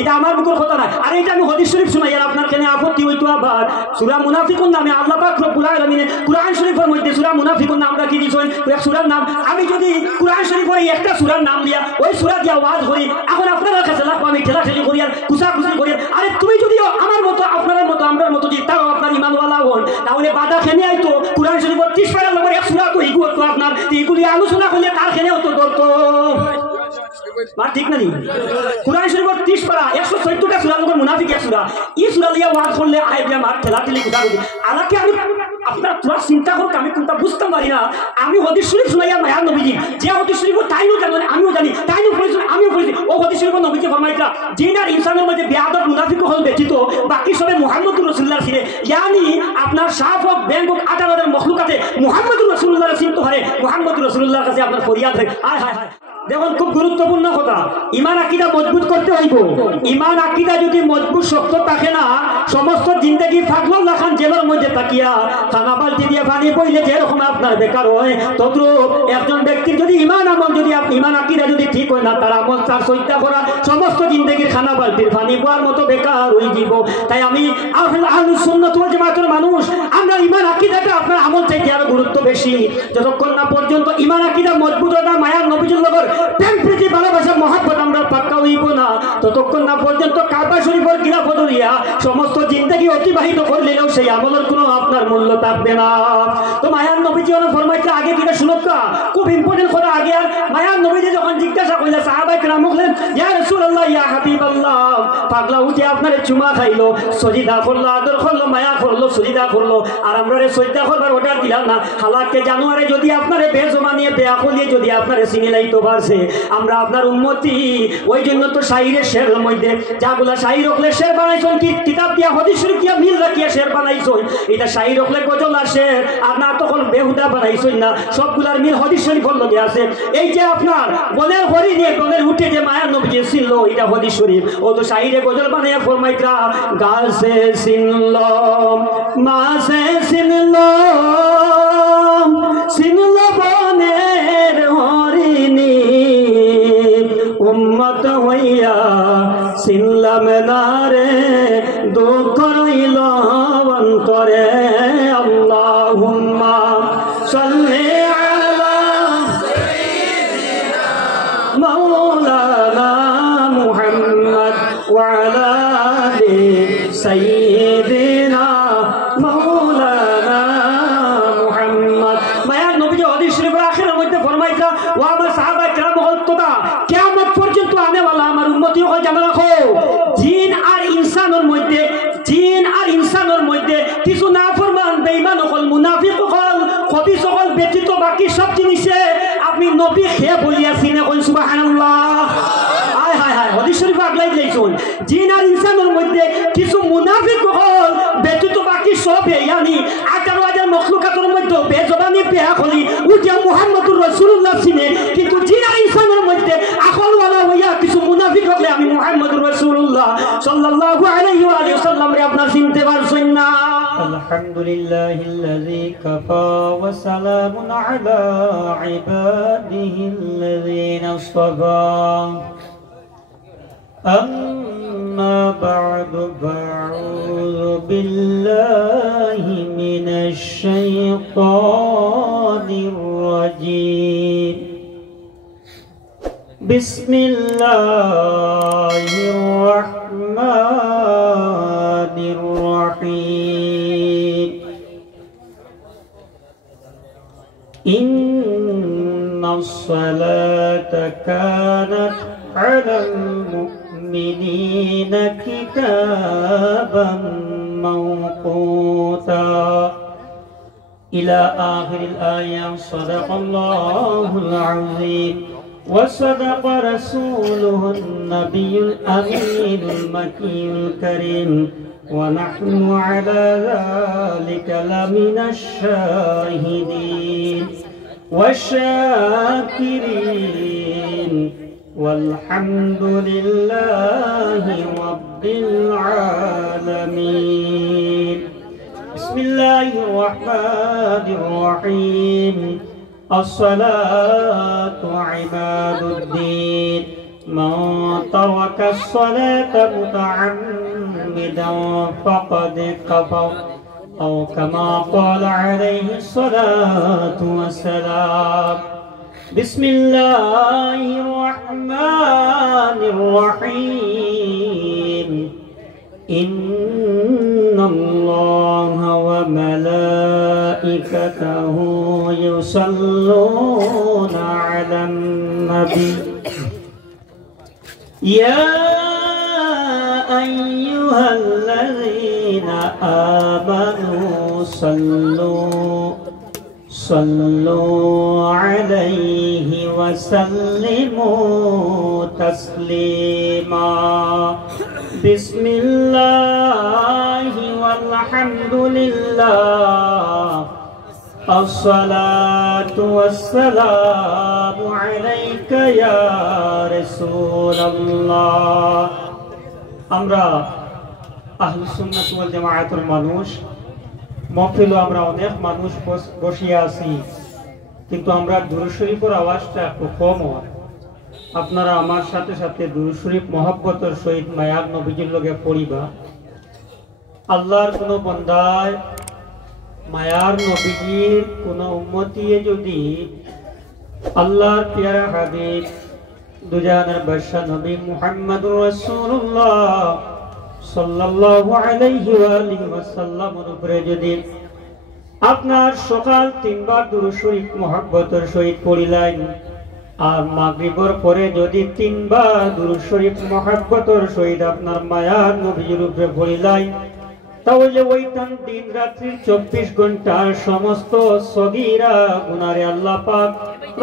এটা আমার মুখের কথা না। আর এটা আমি হাদিস শরীফ শুনাই, আর আপনার কেন আপত্তি হইতো? আবার সূরা মুনাফিকুন নামে আল্লাহ পাক রব্বুল আলামিন কুরআন শরীফের মধ্যে সূরা মুনাফিকুন নামটা কি দিয়েছেন? এক সূরার নাম। আমি যদি কুরআন শরীফের একটা সূরার নাম দিয়া ওই সূরা দিয়া ওয়াজ করি, এখন আপনার কাছে লাগবো আমি ঠেলাঠেলি করি আর কুচাকুচি করি। আরে তুমি যদি আমার মতো আপনার মতো আমরা মতো যদি তাও আপনার ইমানওয়ালা হন, তাহলে বাধা খেনে আইতো কুরআন শরীফের 30 পারা নম্বর এক সূরা তো ইগু হতো আপনার, এগুলি আলোচনা করলে তার খেনে হতো ধরতো ঠিক না? কুরআন শরীফের 30 পারা 114টা সূরার মধ্যে মুনাফিক এক সূরা, এই সূরা দিয়া ওয়াজ করলে আইবে আমার ঠেলাঠেলি কুচাকুচি। আলাকে আমি আপনার তোরা চিন্তা করো, আমি কোনটা বুঝতে পারি না। আমি হাদিস শরীফ শুনাইয়া মায়ার নবীজি যে হাদিস শরীফ তাইও জানেন আমিও জানি, তাইও পড়েছি আমিও পড়েছি। ও হাদিস শরীফ নবীকে ফরমাইতা জিনার ইনসানের মধ্যে বেয়াদব মুনাফিক হল ব্যতীত বাকি সবে মুহাম্মদুর রাসূলুল্লাহ ছিলেন। ইয়ানি আপনার সাফ হোক ব্যাংক হোক আদালতের মখলুকাতে মুহাম্মদুর রাসূলুল্লাহ চিনতে পারে, মুহাম্মদুর রাসূলুল্লাহর কাছে আপনার ফরিয়াদ হয়। হায় হায় হায়, দেখুন খুব গুরুত্বপূর্ণ কথা, ইমান আকীদা মজবুত করতে হইব। ইমান আকীদা যদি মজবুত শক্ত থাকে না, সমস্ত জিন্দেগি ফাগল লাখান জেলের মধ্যে তাকিয়া খানা বালতি দিয়ে পানি পইলে যেরকম আপনার বেকার হয়, তদ্রুপ একজন ব্যক্তির যদি ইমান আমল যদি ইমান আকীদা যদি ঠিক হয় না, তার আমল তার সইত্যা করা সমস্ত জিন্দেগির খানা বালতির পানি পাওয়ার মতো বেকার হয়ে যাব। তাই আমি আহলুস সুন্নাত ওয়াল জামাতের মানুষ, আমরা ইমান আকীদাটা আপনার আমল থেকে আরো গুরুত্ব বেশি। যতক্ষণ না পর্যন্ত ইমান আকীদা মজবুত হয় না, মায়ার নবীজির লগর প্রেম প্রীতি ভালোবাসা মহব্বত আমরা পাক্কা হইব না, ততক্ষণ না পর্যন্ত কাবা শরীফের খিলাফত হইয়া সমস্ত জিন্দেগি অতিবাহিত করলেও সেই আমলের কোনো আপনার মূল্য থাকবে না। তো মায়ার নবীজি ওরা ফরমাইছে আগে কিনা শুনকা, খুব ইম্পর্টেন্ট কথা আগে। আর মায়ার নবীজি যখন জিজ্ঞাসা করলে সাহাবায়ে কেরাম বললেন ইয়া রাসূলুল্লাহ ইয়া হাবিবাল্লাহ, পাগলা উঠে আপনারে চুমা খাইলো, সজিদা করলো, আদর করলো, মায়া করলো, সজিদা করলো, আর আমরা সজিদা করবার অর্ডার দিলাম না। হালাকে জানুয়ারে যদি আপনারে বেজমা নিয়ে বেয়া করিয়ে যদি আপনারে সিনিলাইতো পারছে, আমরা আপনার উম্মতি। ওই জন্য তো শাইরের শেরের মধ্যে যাগুলা শাইর রখলে শের বানাইছেন, কি কিতাব দিয়া হাদিস শরীফ দিয়া মিল রাখিয়া শের বানাইছেন, এটা শাইর রখলে গজল আর শের, আর না তখন বেহুদা বানাইছেন না, সবগুলার মিল হাদিস শরীফের লগে আছে। এই যে আপনার বনের হরি নিয়ে বনের উঠে যে মায়ার নবী ছিল, এটা হাদিস শরীফ। ও তো শাইরে গজল বানাইয়া ফরমাইতরা গাছে সিনলম মাসে সিনলম সিনল বনের হরিণী উম্মত হইয়া সিনলাম না রে, দুঃখ রইল অন্তরে। আল্লাহুম্মা সাল্লি আলা সাইয়্যিদিনা মাওলানা মুহাম্মদ ওয়া আলা আলি সাইয়্যিদিনা মাওলানা মুহাম্মদ। মায়ার নবীজি হাদিস শরীফের আখিরের মধ্যে ফরমাইতা ও আমার সাহাবায়ে কেরাম বলতোটা কিয়ামত পর্যন্ত আনেওয়ালা আমার উম্মতি হল জানা রাখো, জিন আর ইনসানের মধ্যে, জিন আর ইনসানের মধ্যে কিছু নাফরমান বেঈমান হল, মুনাফিক হল, খবিস হল ব্যতীত বাকি সব জিনিসে আপনি নবী খেয়ে বলিয়াছেন। এখন সুবহানাল্লাহ, হায় হায় হায়, হাদিস শরীফে আগলাই যাইছুন। জিন আর ইনসানের মধ্যে কিছু মুনাফিক হল ব্যতীত বাকি সব ইয়ানি 18,000 মখলুকাতের মধ্যে বেজবানি বেয়া হলি উঠে মুহাম্মদুর রাসূলুল্লাহ চিনে, কিন্তু জিন আর ইনসানের মধ্যে আকলওয়ালা হইয়া কিছু মুনাফিক হলে আমি মুহাম্মদুর রাসূলুল্লাহ সাল্লাল্লাহু আলাইহি ওয়া সাল্লাম রে আপনার চিনতে পারছেন না। আলহামদুলিল্লাহিল্লাযী কাফা ওয়া সালামুন আলা ইবাদিহিল্লাযীনা ইসতাফা। أما بعد فأعوذ بالله من الشيطان الرجيم. بسم الله الرحمن الرحيم. إن الصلاة كانت على المؤمنين كتابا موقوتا إلى آخر الآية. صدق الله العظيم وصدق رسوله النبي الأمين المكي الكريم، ونحن على ذلك لمن الشاهدين والشاكرين، والحمد لله رب العالمين. بسم الله الرحمن الرحيم. الصلاة عماد الدين من ترك الصلاة متعمدا فقد كفر أو كما قال عليه الصلاة والسلام. بسم الله الرحمن الرحيم. إن الله وملائكته يصلون على النبي يا أيها الذين آمنوا صلوا عليه وسلموا تسليما. بسم الله والحمد لله الصلاة والسلام عليك يا رسول الله. আমরা আহলুস সুন্নাত ওয়াল জামাআতের মানুষ, মহফিলে আমরা অনেক মানুষ বসিয়া আছি, কিন্তু আমরা দুরূদ শরীফের আওয়াজটা একটু কম হয়। আপনারা আমার সাথে সাথে দুরূদ শরীফ মহব্বতের সহিত মায়ার নবীজির লগে পড়িবা। আল্লাহর কোনো বন্দায় মায়ার নবীজির কোনো উম্মতিয়ে যদি আল্লাহর পিয়ারা হাবিব দুজাহানের বাদশা নবী মুহাম্মদুর রাসূলুল্লাহ সাল্লাল্লাহু আলাইহি ওয়া আলিহি ওয়াসাল্লামের উপরে যদি আপনার সকাল তিনবার দুরূদ শরীফ মহব্বতের সহিত পড়িলেন, আর মাগরিবের পরে যদি তিনবার দুরূদ শরীফ মহব্বতের সহিত আপনার মায়ার নবীর উপরে পড়িলেন, তাহলে ওইটান দিন রাত্রির 24 ঘন্টার সমস্ত সগীরা গুনারে আল্লাহ পাক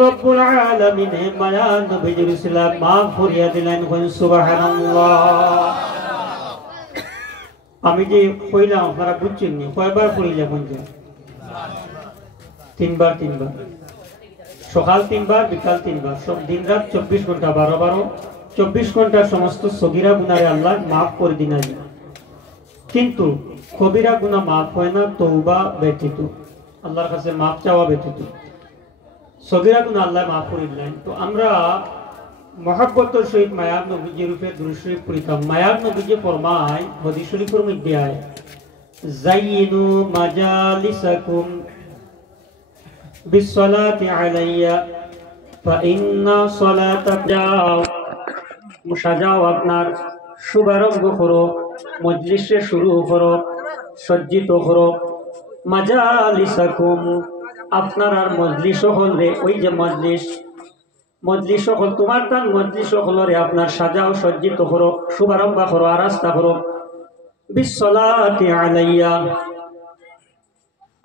রব্বুল আলামিন মায়ার নবীর উসিলায় মাফ করিয়া দিলেন। সুবহানাল্লাহ। আমি যে কইলাম আপনারা বুঝছেন নি, কয়বার পড়িলে পঞ্চাশ? তিনবার। সকাল তিনবার, বিকাল তিনবার, সব দিন রাত 24 ঘন্টা 12 24 ঘন্টার সমস্ত সগীরা গুনারে আল্লাহ মাফ করে দিন। কিন্তু কবিরা গুনাহ মাফ হয় না তওবা ব্যতীত, আল্লাহর কাছে মাফ চাওয়া ব্যতীত। সগীরা গুনাহ আল্লাহ মাফ করে দিলেন। তো আমরা মহব্বতের সহিত মায়ার নবীজির রূপে দুরূদ শরীফ পড়িতাম। মায়ার নবীজি ফরমায় হাদিস শরীফের মধ্যে আয়, যায়িনু মাজালিসাকুম বিসসালাতি আলাইয়া ফাইন্না সালাতাকুম। সাজাও, আপনার শুভারম্ভ করো, মজলিসে শুরু করো, সজ্জিত করো। মাজালিসাকুম, আপনার আর মজলিস হল রে, ওই যে মজলিস হল তোমার তার মজলিস হল রে, আপনার সাজাও, সজ্জিত করো, শুভারম্ভ করো, আরাস্তা করো। বিসসালাতি আলাইয়া,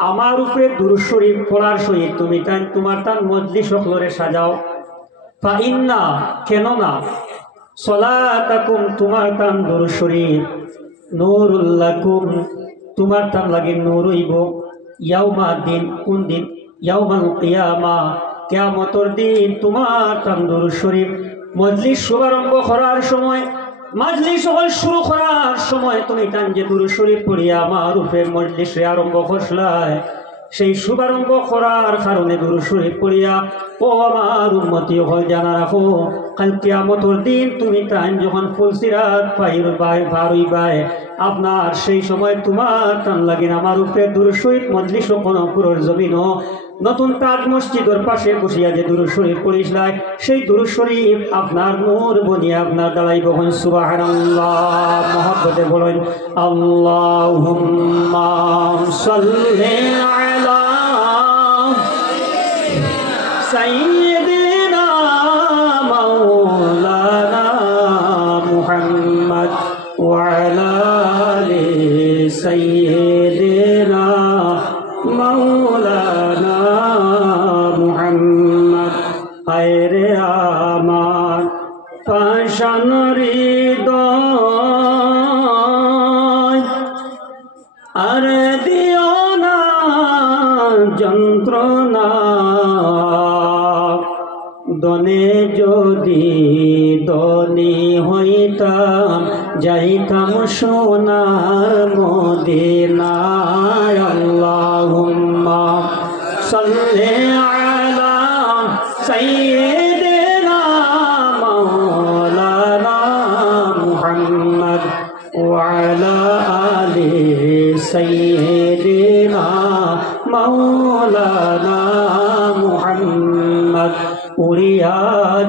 আমার উপরে দুরূদ শরীফ পড়ার সহিত তুমি তোমার তার মজলিস হল রে সাজাও। ফাইন্না, কেননা সলাতাকুম, তোমার তান দুরূদ শরীফ নূরুল লাকুম, তোমার তার লাগে নূর হইব। ইয়াউমা দিন, কোন দিন? ইয়াউমাল কিয়ামা, কিয়ামতের দিন তোমার তান দুরূদ শরীফ মজলিস শুভারম্ভ করার সময়, মজলিস শুরু করার সময় তুমি তান যে দুরূদ শরীফ পড়িয়া আমার উপরে মজলিসে আরম্ভ করছলাই, সেই শুভারম্ভ করার কারণে দুরূদ শরীফ পড়িয়া ও আমার উম্মতি হল জানা রাখো, কাল কিয়ামতের দিন তুমি তান যখন ফুলসিরাত পার হইবাই, আপনার সেই সময় তোমার তান লাগিন আমার উপরে দুরূদ শরীফ মজলিস কোন পুরোর জমিন নতুন তাজ মসজিদের পাশে বসিয়া যে দুরূদ শরীফ পড়িসলাই, সেই দুরূদ শরীফ আপনার নূর বনিয়া আপনার দাঁড়াইব। সুবহানাল্লাহ। মহব্বতে বলেন আল্লাহুম্মা সাল্লি আলা সাইয়্যিদিনা মাওলানা মুহাম্মদ ওয়া আলা আলি সাইয়্যিদিনা মাওলানা মুহাম্মদ। আয়রে আমার পাশান হৃদয়, আর দিও না যন্ত্রণা, দনে যদি দনি হইতাম যাইতাম সোনার মদিনায়। আল্লাহুম্মা সাল্লি আলা সাইয়্যিদিনা মাওলানা মুহাম্মদ ওয়া আলা আলি সাইয়্যিদিনা মাওলানা মুহাম্মদ উড়িয়া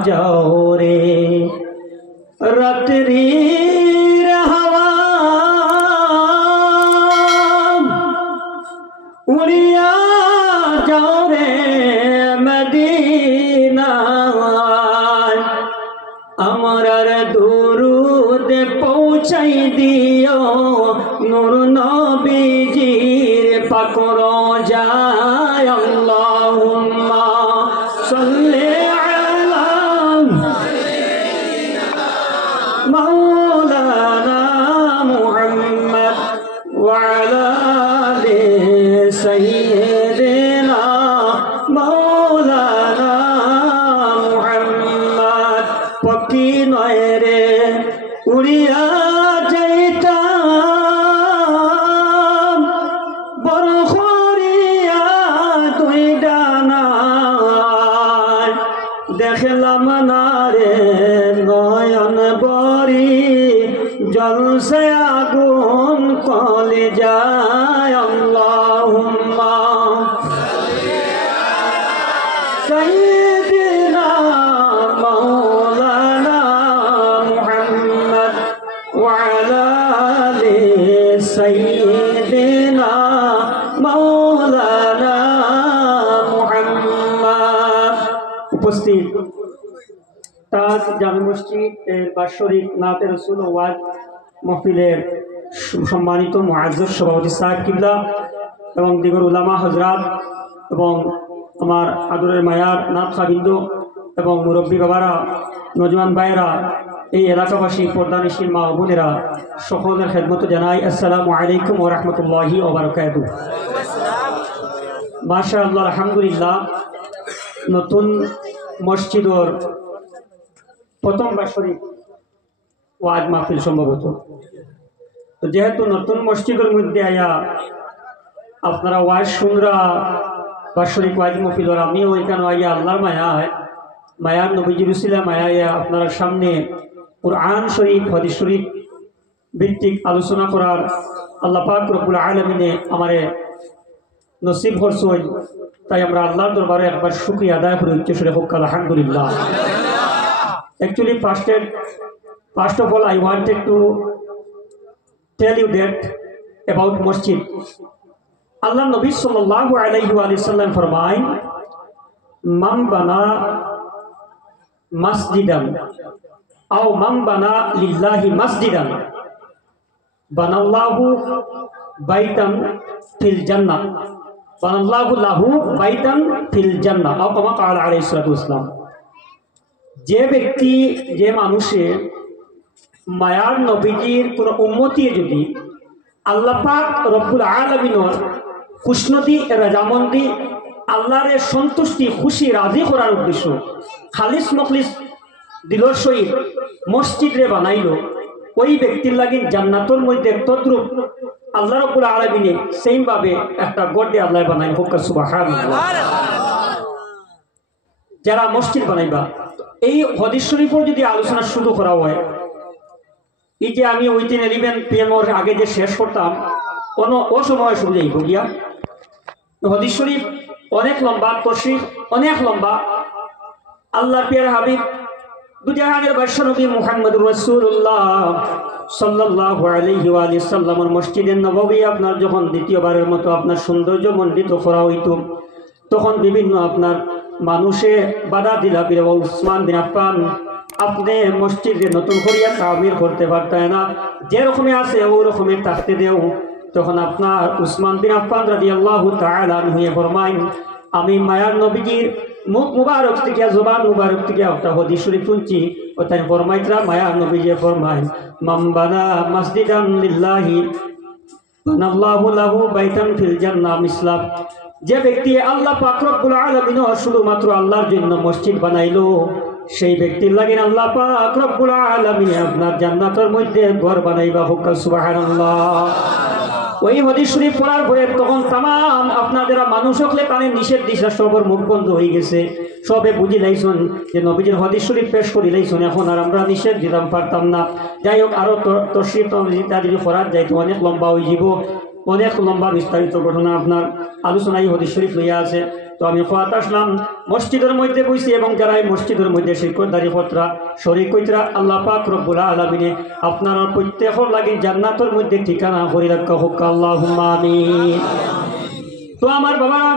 যাও রে রাত্রির হাওয়া উড়িয়া যাও রে মদিনায় আমরার দুরুদ পৌঁছাই দিও নূর নবীজির পাক রওজায় আল্লাহুম্মা সাল্লি আলা মাওলানা মুহাম্মদ ওয়া আলা আলি সাইয়্যিদিনা মাওলানা মুহাম্মদ পকি নয় রে উড়িয়া যাইতাম বড় করিয়া তুই ডানায় দেখলাম না রে নয়ন বরি জলসে আগুন কলে যায় আল্লাহুম্মা সাইয়্যিদিনা মাওলানা মুহাম্মদ ওয়া আলা আলি সাইয়্যিদিনা মাওলানা মুহাম্মদ। উপস্থিত তাজ জামে মসজিদ এর বাৎসরিক নাতে রসুল ওয়াজ মাহফিলের সম্মানিত মুআজ্জজ সভাপতি সাহেব কিবলা এবং দিগর উলামা হজরাত এবং আমার আদরের মায়ার নাথ খাবিন্দ এবং মুরব্বী বাবারা নজওয়ান ভাইয়েরা এই এলাকাবাসী পর্দানিশীল মা বোনেরা সকলের খেদমত জানাই আসসালামু আলাইকুম ওয়া রাহমাতুল্লাহি ওয়া বারাকাতুহু। মাশাআল্লাহ আলহামদুলিল্লাহ নতুন মসজিদর প্রথম বাৎসরিক ওয়াজ মাহফিল সম্ভবত। তো যেহেতু নতুন মসজিদের মধ্যে আয়া আপনারা ওয়াজ শুনরা বাৎসরিক ওয়াজ মাহফিলর আমিও এখানে আইয়া আল্লাহর মায়ার নবীজির উসিলা মায়া আপনার সামনে কুরআন শরীফ হাদিস শরীফ ভিত্তিক আলোচনা করার আল্লাহ পাক রব্বুল আলামিনে আমারে নসিব করছেন। তাই আমরা আল্লাহর দরবারে একবার শুকরিয়া আদায় করি উচ্চস্বরে হোক আলহামদুলিল্লাহ। Actually, first of all, I wanted to tell you that about masjid. Allah Nabi sallallahu alayhi wa sallam फरमाए, "Man bana masjidan, aw man bana lillahi masjidan, banallahu baitan fil jannah, banallahu lahu baitan fil jannah." Aw kama qala alayhi salatu wassalam. যে ব্যক্তি যে মানুষে মায়ার নবীজির কোন উম্মতি যদি আল্লাহ পাক রব্বুল আলামিনের খুশনদি রাজামন্দি আল্লাহর সন্তুষ্টি খুশি রাজি করার উদ্দেশ্য খালিস মখলিস দিলর সহিত মসজিদ রে বানাইল, ওই ব্যক্তির লাগি জান্নাতের মধ্যে তদ্রুপ আল্লাহ রব্বুল আলামিনে সেম ভাবে একটা গড়ে আল্লাহ বানাই হোক সুবহানাল্লাহ। যারা মসজিদ বানাইবা এই হাদিস শরীফের যদি আলোচনা শুরু করা হয়, এই যে আমি 11 PM আগে যে শেষ করতাম কোনো অসময় শুরু যাই বলিয়া হাদিস শরীফ অনেক লম্বা, তশরিহ অনেক লম্বা। আল্লাহর প্রিয় হাবিব দুজাহানের বাদশা নবী মুহাম্মদুর রাসূলুল্লাহ সাল্লাল্লাহু আলাইহি ওয়া সাল্লামের মসজিদে নববী আপনার যখন দ্বিতীয়বারের মতো আপনার সৌন্দর্য মণ্ডিত করা হইত, তখন বিভিন্ন আপনার মানুষে বাধা দিলা এবং উসমান বিন আফফান আপনি মসজিদে নতুন করিয়া তামির করতে পারতেন না, যে রকমে আছে ওই রকমের থাকতে দেও। তখন আপনার উসমান বিন আফফান রাদিয়াল্লাহু তাআলা আনহু ফরমাইন, আমি মায়ার নবীজির মুখ মুবারক থেকে জবান মুবারক থেকে একটা হাদিস শরীফ শুনছি, ওখানে ফরমাইতরা মায়ার নবীজি ফরমাইন, মান বানা মসজিদান লিল্লাহি বানাল্লাহু লাহু বাইতান ফিল জান্নাহ মিসলাম। যে ব্যক্তি আল্লাহ পাক রব্বুল আলামিন শুধুমাত্র আল্লাহর জন্য মসজিদ বানাইলো, সেই ব্যক্তির লাগি আল্লাহ পাক রব্বুল আলামিন আপনার জান্নাতের মধ্যে ঘর বানাইবা হোক সুবহানাল্লাহ। ওই হাদিস শরীফ পড়ার পরে তখন तमाम আপনাদের মানুষ হলে কানে নিষেধ দিশা সবর মুখ বন্ধ হয়ে গেছে। সবে বুঝি লাইছুন যে নবীজির হাদিস শরীফ পেশ করি লাইছুন, এখন আর আমরা নিষেধ দিতাম পারতাম না। যাই হোক, আরও তশরিফ যদি করার যাই তো অনেক লম্বা হয়ে যাব, অনেক লম্বা বিস্তারিত ঘটনা আপনার আলোচনায় হাদিস শরীফ লইয়া আছে। তো আমি খোয়াত আসলাম, মসজিদের মধ্যে বইছি এবং যারা এই মসজিদের মধ্যে শিরকতদারি খতরা শরীক কইতরা আল্লাহ পাক রব্বুল আলামিনে আপনারা প্রত্যেকের লাগি জান্নাতের মধ্যে ঠিকানা করে রাখা হোক, আল্লাহুম্মা আমিন। তো আমার বাবারা,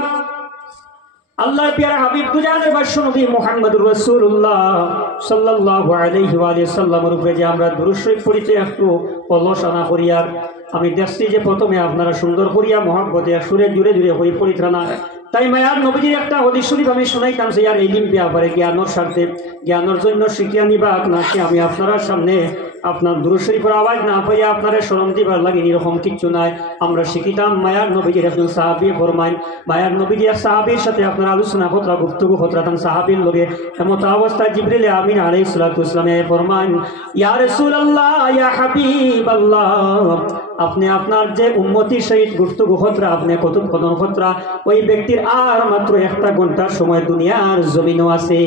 আল্লাহর প্যারা হাবিব দুজানের বাদশা নবী মুহাম্মদুর রাসূলুল্লাহ সাল্লাল্লাহু আলাইহি ওয়া সাল্লামের উপরে যে আমরা দুরূদ শরীফ পড়িতে একটু আলোচনা করি। আর আমি দেখছি যে প্রথমে আপনারা সুন্দর করিয়া মহব্বতে সুরে জুড়ে জুড়ে হয়ে পড়িত্রা না, তাই মায়ার নবীজির একটা হাদিস শরীফ আমি শোনাইতাম যে আর এই দিন ব্যাপারে জ্ঞানের স্বার্থে জ্ঞানের জন্য শিখিয়া নিবা নাকি আমি আপনার সামনে আপনার দুরূদ শরীফের আওয়াজ না পাইয়া আপনারা শরম দিবার লাগে এরকম কিচ্ছু নাই। আমরা শিখিতাম মায়ার নবীজির একজন সাহাবী ফরমাইন, মায়ার নবীজি আর সাহাবীর সাথে আপনার আলোচনা খতরা গুপ্তগু খতরাতাম সাহাবীর লগে এমত অবস্থায় জিবরিল আমিন আলাইহিস সালাতু ওয়াসসালাম ফরমাইন, ইয়া রাসূলুল্লাহ ইয়া হাবিবাল্লাহ, আপনি আপনার যে উম্মতির সহিত গুপ্তগু খতরা আপনি কথোপকথন খতরা ওই ব্যক্তির আর মাত্র একটা ঘন্টার সময় দুনিয়ার জমিনও আছে।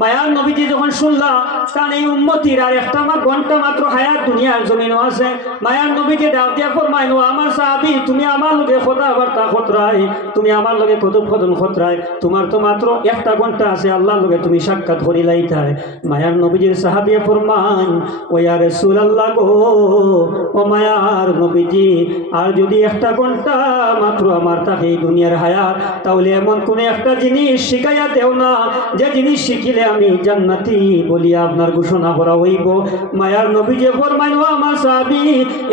মায়ার নবীজি যখন শুনলাম কারণ এই উম্মতির আর একটা ঘন্টা মাত্র হায়াত দুনিয়ার জমিনও আছে, মায়ার নবীজি ডাক দিয়া ফরমাইন, ও আমার সাহাবী, তুমি আমার লগে কথাবার্তা খতরায়, তুমি আমার লগে কথোপকথন খতরায়, তোমার তো মাত্র একটা ঘন্টা আছে আল্লাহর লগে তুমি সাক্ষাৎ করিলাইতাই। মায়ার নবীজির সাহাবী ফরমান, ও ইয়া রাসূলুল্লাহ গো, ও মায়ার নবীজি, আর যদি একটা ঘন্টা মাত্র আমার থাকে এই দুনিয়ার হায়াত, তাহলে এমন কোন একটা জিনিস শিখাইয়া দেও না যে জিনিস শিখিলে আমি জান্নাতি বলিয়া আপনার ঘোষণা করা হইব। মায়ার নবীজি ফরমাইন, ও আমার সাহাবী,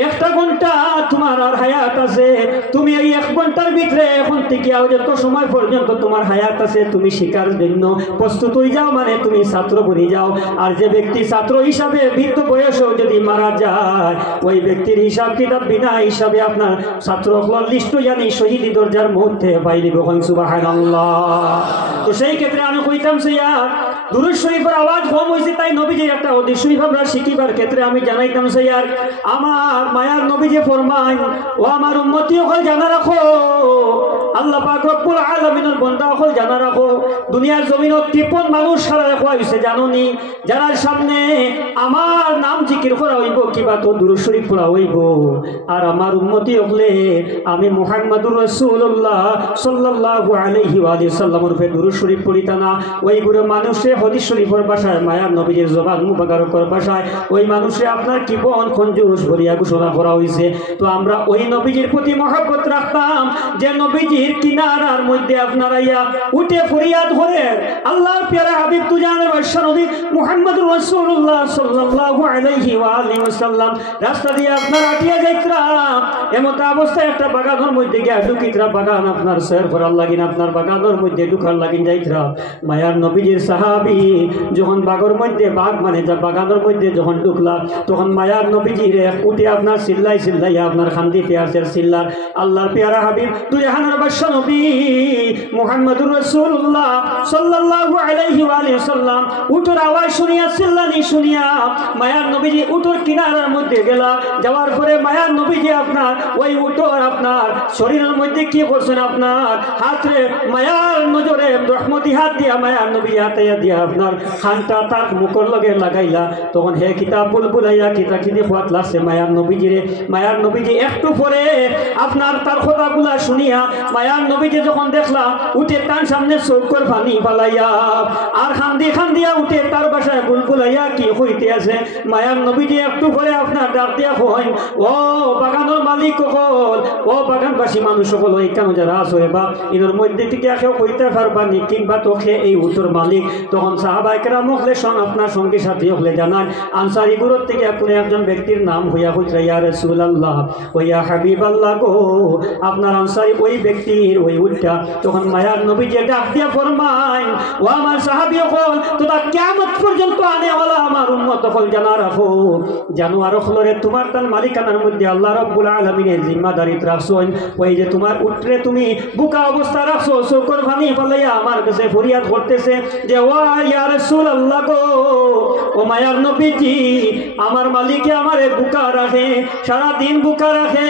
একটা ঘন্টা তোমার আর হায়াত আছে, তুমি এই এক ঘন্টার ভিতরে এখন থেকে যত সময় পর্যন্ত তোমার হায়াত আছে তুমি শিকার জন্য প্রস্তুত হয়ে যাও, মানে তুমি ছাত্র বনে যাও। আর যে ব্যক্তি ছাত্র হিসাবে বৃদ্ধ বয়সেও যদি মারা যায়, ওই ব্যক্তির হিসাব কিতাব বিনা হিসাবে আপনার ছাত্র লিস্ট জানি শহীদ দরজার মধ্যে পাইলিব। সুবহানাল্লাহ। তো সেই ক্ষেত্রে আমি কইতাম সে দুরূদ শরীফের আওয়াজ কম হয়েছে, তাই নবীজি একটা হাদিস শরীফ আমরা শিখিবার ক্ষেত্রে আমি জানাইতাম সে আমার মায়ার নবীজি ফরমান, ও আমার উম্মতি হল জানা রাখো, আল্লাহ পাক রব্বুল আলামিনের বান্দা হল জানা রাখো, দুনিয়ার জমিনত 53 মানুষ সারা রাখা হয়েছে জানোনি, যারা সামনে আমার নাম জিকির করা হইব কিবা তো দুরূদ শরীফ পড়া হইব। আর আমার উম্মতি হলে আমি মুহাম্মদুর রাসূলুল্লাহ সাল্লাল্লাহু আলাইহি ওয়া সাল্লামের উপরে দুরূদ শরীফ পড়িতা না, ওই বুড়ো মানুষে হাদিস শরীফের ভাষায় মায়ার নবীজির জবান মুবারকের ভাষায় ওই মানুষে আপনার কিবন কঞ্জুস বলিয়া ঘোষণা করা হয়েছে। তো আমরা ওই নবীজির প্রতি মহব্বত রাখতাম যে নবীজির কিনারার মধ্যে আপনারা উঠে ফরিয়াদ করে আল্লাহর প্যারা হাবিব তুজানের বাদশা নবী মুহাম্মদুর রাসূলুল্লাহ সাল্লাল্লাহু আলাইহি ওয়া সাল্লাম রাস্তা দিয়ে আপনার আটিয়া যাইতরাম, এমত অবস্থায় একটা বাগানের মধ্যে গিয়া ঢুকিতরা, বাগান আপনার সৈর করার লাগিন আপনার বাগানের মধ্যে ঢুকার লাগিন যাইতরা। মায়ার নবীজির সাহাবী যখন বাগর মধ্যে বাঘ মানে যা বাগানের মধ্যে যখন ঢুকলা, তখন মায়ার নবীজির উঠে আপনার চিল্লাই চিল্লাই আপনার খান্দিতে আসে চিল্লার আল্লাহর প্যারা হাবিব দুই জাহানের বাদশা নবী মুহাম্মদুর রাসূলুল্লাহ সাল্লাল্লাহু আলাইহি ওয়া সাল্লাম উঠোর আওয়াজ শুনিয়া চিল্লানি শুনিয়া মায়ার নবীজি উঠোর কিনারার মধ্যে গেলা। যাওয়ার পরে মায়ার নবীজি আপনার ওই উঠোর আপনার শরীরের মধ্যে কি করছেন, আপনার হাতে মায়ার নজরে রহমতি হাত দিয়া মায়ার নবী হাতে দিয়া আপনার খানটা তার মুখর লগে লাগাইলা। তখন হে কিতাব বুলবুলাইয়া কিতা কিনে খোয়াত লাগছে মায়ার নবীজিরে। মায়ার নবীজি একটু পরে আপনার তার কথাগুলা শুনিয়া মায়ার নবীজি যখন দেখলা উঠে তার সামনে চৌকর পানি পালাইয়া আর খান্দি খান্দিয়া উঠে তার বাসায় বুলবুলাইয়া কি হইতে আছে। মায়ার নবীজি একটু পরে আপনার ডাক দিয়া কইন, ও বাগানের মালিক সকল, ও বাগানবাসী মানুষ সকল, এখানে যারা আছো বা এর মধ্যে থেকে কেউ কইতে পারবা নি কিংবা তোকে এই উত্তর মালিক। তখন সাহাবায়ে কেরাম হলে আপনার সঙ্গে সাথী হলে জানান আনসারী গ্রুপ থেকে কোনো একজন ব্যক্তির নাম হইয়া হইয়া ইয়া রাসূলুল্লাহ ও ইয়া হাবিবাল্লাহ গো, আপনার আনসারী ওই ব্যক্তির ওই উল্টা। তখন মায়ার নবীজি ডাক দিয়া ফরমায়, ও আমার সাহাবী হল তোরা কিয়ামত পর্যন্ত আনেওয়ালা আমার উম্মত হল জানা রাখো, জানোয়ার হলরে তোমার তার মালিকানার মধ্যে আল্লাহ রাব্বুল আলামিনের জিম্মাদারি রাখছেন। ওই যে তোমার উঠরে তুমি বুকা অবস্থা রাখছো, চোখের পানি ফলাইয়া আমার কাছে ফরিয়াদ করতেছে যে ও কয় ইয়া রাসূলুল্লাহ গো ও মায়ার নবীজি আমার মালিকে আমারে বুকা রাখে সারা দিন বুকা রাখে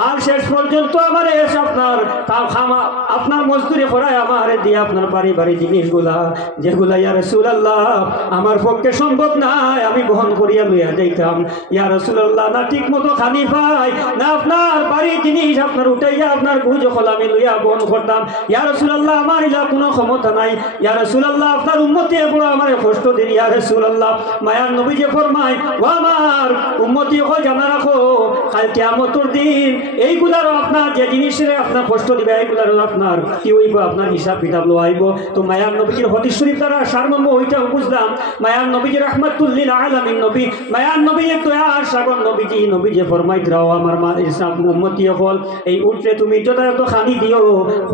আর শেষ পর্যন্ত আমারে আপনার তাও খামা আপনার মজদুরি করায় আমারে দিয়ে আপনার বাড়ি বাড়ি জিনিসগুলা যেগুলা ইয়া রাসূলুল্লাহ আমার পক্ষে সম্ভব নাই আমি বহন করিয়া লইয়া যাইতাম ইয়া রাসূলুল্লাহ না ঠিক মতো খানি পাই না আপনার বাড়ি জিনিস আপনার উঠাইয়া আপনার বুঝ হল আমি লইয়া বহন করতাম ইয়া রাসূলুল্লাহ আমার ইলা কোনো ক্ষমতা নাই ইয়া রাসূলুল্লাহ আপনার উম্মতে বড় আমার কষ্ট দিন ইয়া রাসূলুল্লাহ মায়ার নবী যে ফরমায় ও আমার উম্মতি হল জানা রাখো কাল কিয়ামতের দিন এইগুলারও আপনার যে জিনিসের আপনার কষ্ট দিবে এইগুলারও আপনার কি হইব আপনার হিসাব কিতাব লইব তো মায়ার নবীজির হাদিস শরীফ দ্বারা সারমর্ম ওইটাও বুঝলাম মায়ার নবীজি রাহমাতুল লিল আলামিন নবী মায়ার নবীর দয়ার সাগর নবী যে ফরমাইত রাও আমার মা ইসলাম উম্মতি হল এই উঠরে তুমি যথাযথ খানি দিও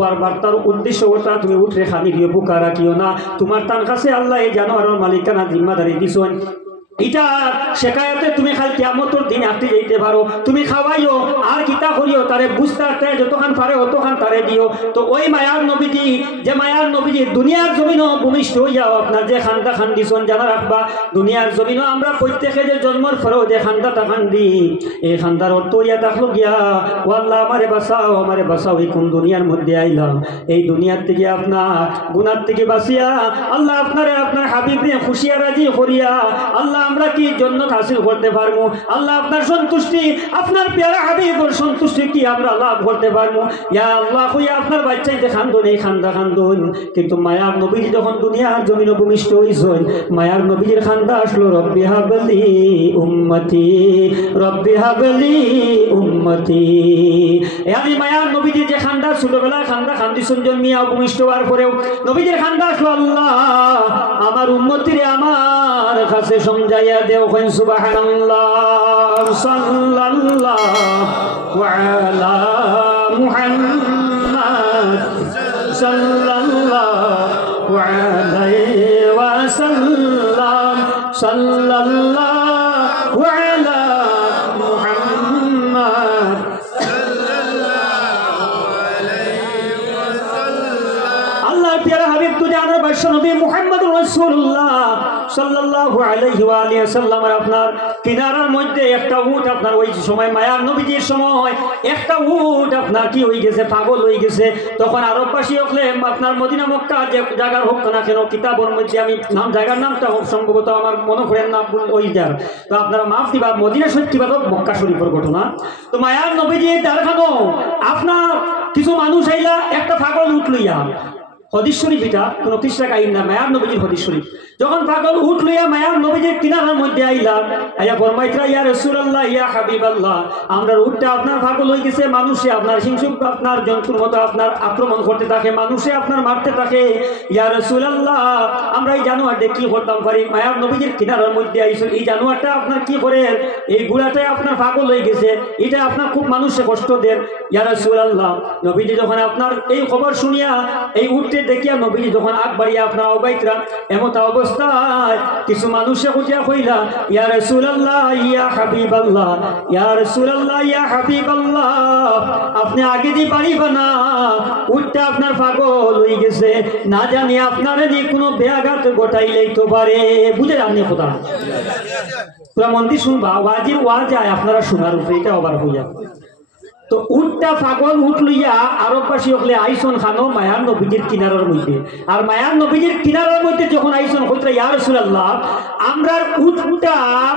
আর বার্তার উদ্দেশ্য ওটা তুমি উঠরে খানি দিও বুকা রাখিও না তোমার তার কাছে আল্লাহ এই জানোয়ারের মালিকানা জিম্মাদারি দিছেন এটা শেখায়তে তুমি খালি কিয়ামতের দিন আসতে যাইতে পারো তুমি খাওয়াইও আর কিতা করিও তারে বুঝতে আসতে যতখান পারে অতখান তারে দিও তো ওই মায়ার নবীজি যে মায়ার নবীজি দুনিয়ার জমিনও ভূমিষ্ঠ হইয়াও আপনার যে খান্দা খান্দিছন জানা রাখবা দুনিয়ার জমিনও আমরা প্রত্যেকে যে জন্মর পরেও যে খান্দাটা খান্দি এই খান্দার অর্থ হইয়া থাকলো গিয়া ও আল্লাহ আমারে বাঁচাও এই কোন দুনিয়ার মধ্যে আইলাম এই দুনিয়ার থেকে আপনার গুনার থেকে বাঁচিয়া আল্লাহ আপনার হাবিবরে খুশিয়া রাজি করিয়া আল্লাহ আমরা কি জন্য হাসিল করতে পারবো আল্লাহ আপনার সন্তুষ্টি আপনার প্যারা হাবিবর সন্তুষ্টি কি আমরা লাভ করতে পারবো ইয়া আল্লাহ কইয়া আপনার বাচ্চাইতে খান্দন এই খান্দা খান্দন কিন্তু মায়ার নবীজি যখন দুনিয়ার জমিন ভূমিষ্ঠ হইছেন মায়ার নবীজির খান্দা আসলো রব্বি হাবলি উম্মতি আমি মায়ার নবীজি যে খান্দা ছোটবেলায় খান্দা খান্দিছন জন্মিয়া ভূমিষ্ঠ হওয়ার পরেও নবীজির খান্দা আসলো আল্লাহ আমার উম্মতিরে আমার কাছে সমঝাইয়া দেও কইন সুবহানাল্লাহ সাল্লাল্লাহু আলা মুহাম্মাদ সাল্লাল্লাহু আলাইহি ওয়াসাল্লাম সাল্লাল্লাহু আলা মুহাম্মাদ আল্লাহর প্যারা হাবিব দুনিয়ার বিশ্ব নবী মুহাম্মদুর রাসূলুল্লাহ সাল্লাল্লাহু আলাইহি ওয়া আলিহি ওয়াসাল্লামের আপনার কিনারার মধ্যে একটা উট আপনার ওই সময় মায়ার নবীজির সময় একটা উট আপনার কি হয়ে গেছে পাগল হয়ে গেছে তখন আরববাসী হলে আপনার মদিনা মক্কা যে জায়গার হোক না কেন কিতাবের মধ্যে আমি নাম জায়গার নামটা হোক সম্ভবত আমার মনে করেন না ওই যার তো আপনারা মাফ দিবা মদিনা শরীফ কিবা মক্কা শরীফের ঘটনা তো মায়ার নবীজি দারখানো আপনার কিছু মানুষ আইলা একটা পাগল উট লইয়া হাদিস শরীফ এটা কোনো কিসরা কাহিনী না মায়ার নবীজির হাদিস শরীফ যখন পাগল উঠ লইয়া মায়ার নবীজির কিনারার মধ্যে আইলা আইয়া ফরমাইতরা ইয়া রাসূলুল্লাহ ইয়া হাবিবাল্লাহ আমরা উঠটা আপনার পাগল হয়ে গেছে মানুষে আপনার হিংসুক আপনার জন্তুর মতো আপনার আক্রমণ করতে থাকে মানুষে আপনার মারতে থাকে ইয়া রাসূলুল্লাহ আমরা এই জানোয়ারটা কি করতাম পারি মায়ার নবীজির কিনারার মধ্যে আইছেন এই জানোয়ারটা আপনার কি করে এই বুড়াটাই আপনার পাগল হয়ে গেছে এটা আপনার খুব মানুষে কষ্ট দেন ইয়া রাসূলুল্লাহ নবীজি যখন আপনার এই খবর শুনিয়া এই উঠতে দেখিয়া নবীজি যখন আগ বাড়িয়া আপনার অবাইতরা এমত অবস্থায় কিছু মানুষে খুঁজিয়া কইলা ইয়া রাসূলুল্লাহ ইয়া হাবিবাল্লাহ ইয়া রাসূলুল্লাহ ইয়া হাবিবাল্লাহ আপনি আগে দি পারিবা না উঠটা আপনার পাগল হয়ে গেছে না জানি আপনার যদি কোনো বেয়াঘাত ঘটাইলেই তো পারে বুঝে আপনি কথা তোরা মন দিয়ে শুনবা ওয়াজির ওয়াজ যায় আপনারা শোনার উপরে এটা আবার হইয়া তো উটটা পাগল উঠ লইয়া আরববাসী হলে আইসন খানো মায়ার নবীজির কিনারার মধ্যে আর মায়ার নবীজির কিনারার মধ্যে যখন আইসন হইতরা ইয়া রাসূলুল্লাহ আমরার উটটা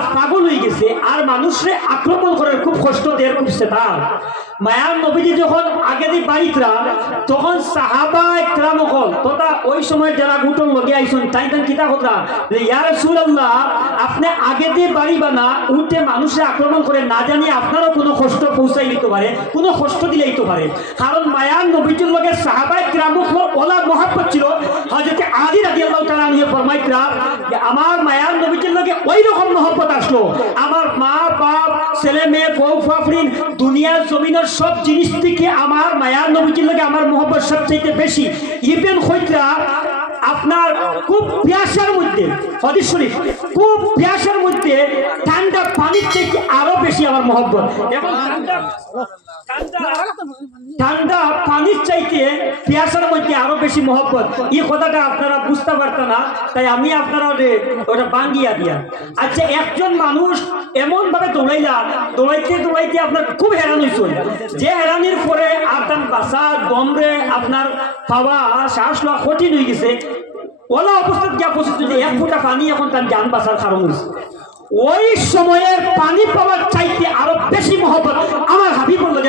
পাগল হয়ে গেছে আর মানুষরে আক্রমণ করার খুব কষ্ট দেয় খুব সেতার মায়ার নবীজি যখন আগে দিয়ে বাড়িতরা তখন সাহাবা একরাম হল তথা ওই সময় যারা উটন লগে আইসন তাই কিতা কথা ইয়া রাসূলুল্লাহ আপনি আগে দিয়ে বাড়িবা না উঠে মানুষে আক্রমণ করে না জানি আপনারও কোনো কষ্ট পৌঁছাই দিতে পারে কোনো কষ্ট দিলেই তো পারে কারণ মায়ার নবীজির লগে সাহাবা একরাম ওলা মহব্বত ছিল হযরত আলী রাদিয়াল্লাহু তাআলা আনহু ফরমাইতরা যে আমার মায়ার নবীজির লগে ওই রকম মহব্বত আসলো আমার মা বাপ ছেলে মেয়ে বউ ফাফরিন দুনিয়ার জমিনের সব জিনিস থেকে আমার মায়ার নবীজির লগে আমার মহব্বত সবচেয়ে বেশি ইবন খৈতরা আপনার খুব পিয়াসার মধ্যে হাদিস শরীফ খুব পিয়াসার মধ্যে ঠান্ডা পানির থেকে আরো বেশি আমার মহব্বত এবং ঠান্ডা পানির চাইতে পিয়াসার মধ্যে আরো বেশি মহব্বত, এই কথাটা আপনারা বুঝতে পারতেন না, তাই আমি আপনারা ওটা বাঙ্গিয়া দিয়া। আচ্ছা, একজন মানুষ এমন ভাবে দৌড়াইতে দৌড়াইতে আপনার খুব হেরান হয়েছিল, যে হেরানির পরে আপনার বাসা দমরে আপনার পাওয়া শ্বাস লওয়া কঠিন হয়ে গেছে, ওলা অবস্থায় গিয়া পৌঁছতে যে এক ফুটা পানি এখন তার যান বাঁচার কারণ হয়েছে। ওই সময়ের পানি পাওয়ার চাইতে আরো বেশি মহব্বত আমার হাবিবুল্লাহ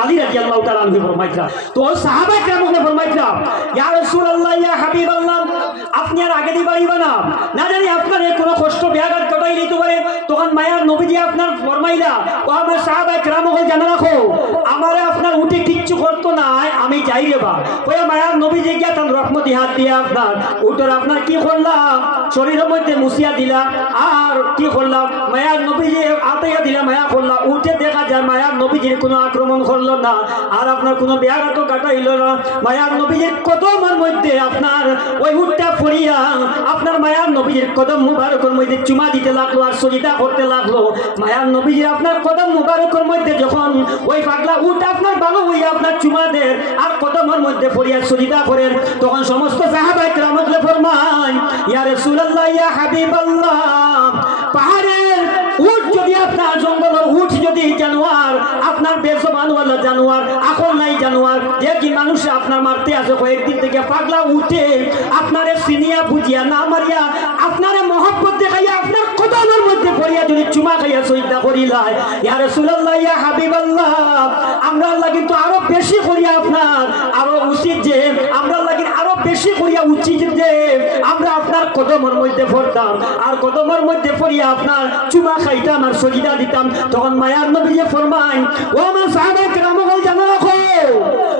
আলী রাদিয়াল্লাহু তাআলা আনহু ফরমাইছিলেন। তো সাহাবায়ে কেরাম ফরমাইছিলেন, ইয়া রাসূলুল্লাহ, ইয়া হাবিবাল্লাহ, আপনি আর আগে দিয়ে পারিবা না জানি আপনার কোনো কষ্ট ব্যাঘাত ঘটাই দিতে পারে। তখন মায়ার নবীজি আপনার ফরমাইলা, ও আমার সাহাবায়ে কেরাম জানা রাখো, আমারে আপনার উঠে কিচ্ছু করতো না, আমি যাই রে বা। ওই মায়ার নবীজি গিয়া তার রহমতি হাত দিয়ে আপনার উঠোর আপনার কি করলাম, শরীরের মধ্যে মুছিয়া দিলা, আর কি করলাম মায়ার নবীজি আতাইয়া দিলা, মায়া করলাম, উঠে দেখা যায় মায়ার নবীজির কোনো আক্রমণ করলো না, আর আপনার কোনো ব্যাঘাত কাটাইল না। মায়ার নবীজির কদমের মধ্যে আপনার ওই উঠটা পড়িয়া আপনার মায়ার নবীজির কদম মুবারকের মধ্যে চুমা দিতে লাগলো আর সজিদা করতে লাগলো। মায়ার নবীজির আপনার কদম মুবারকের মধ্যে যখন ওই পাগলা উঠ আপনার ভালো হইয়া আপনার চুমা দেন আর কদমের মধ্যে পড়িয়া সজিদা করেন, তখন সমস্ত সাহাবায়ে কেরাম ফরমান, ইয়া রাসূলুল্লাহ, ইয়া হাবিবাল্লাহ, পাহাড়ের উট যদি আপনার জঙ্গলের উট যদি জানোয়ার আপনার বেজবানওয়ালা জানোয়ার আকল নাই জানোয়ার যে কি মানুষ আপনার মারতে আসে কয়েকদিন থেকে পাগলা উঠে আপনারে সিনিয়া বুঝিয়া না মারিয়া আপনারে মহব্বত দেখাইয়া আপনার কদমের মধ্যে পড়িয়া যদি চুমা খাইয়া সইদা করিলাই, ইয়া রাসূলুল্লাহ, ইয়া হাবিবাল্লাহ, আমরা আল্লাহ কিন্তু আরো বেশি করিয়া আপনার আরো উচিত যে আমরা লাগি আরো বেশি করিয়া উচিত যে আমরা আপনার কদমের মধ্যে পড়তাম আর কদমের মধ্যে পড়িয়া আপনার চুমা খাইতাম আর সজিদা দিতাম। তখন মায়ার নবী ফরমায়, ও আমার সাহাবায়ে কেরাম জানা রাখো,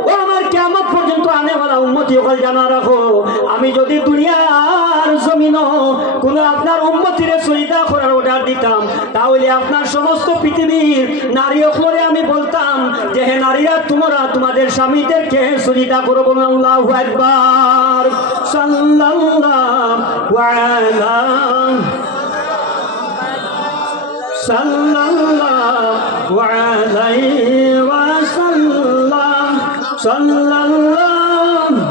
ও আমার কিয়ামত পর্যন্ত আনেওয়ালা উম্মতি হল জানা রাখো, আমি যদি দুনিয়ার জমিনও কোনো আপনার উম্মতিরে সজিদা করার অর্ডার দিতাম, তাহলে আপনার সমস্ত পৃথিবীর নারী অখরে আমি বলতাম যে হে নারীরা, তোমরা তোমাদের স্বামীদেরকে সজিদা করো, বলুন আল্লাহু আকবার। সাল্লাল্লাহু আলাইহি ওয়াসাল্লাম, সাল্লাল্লাহু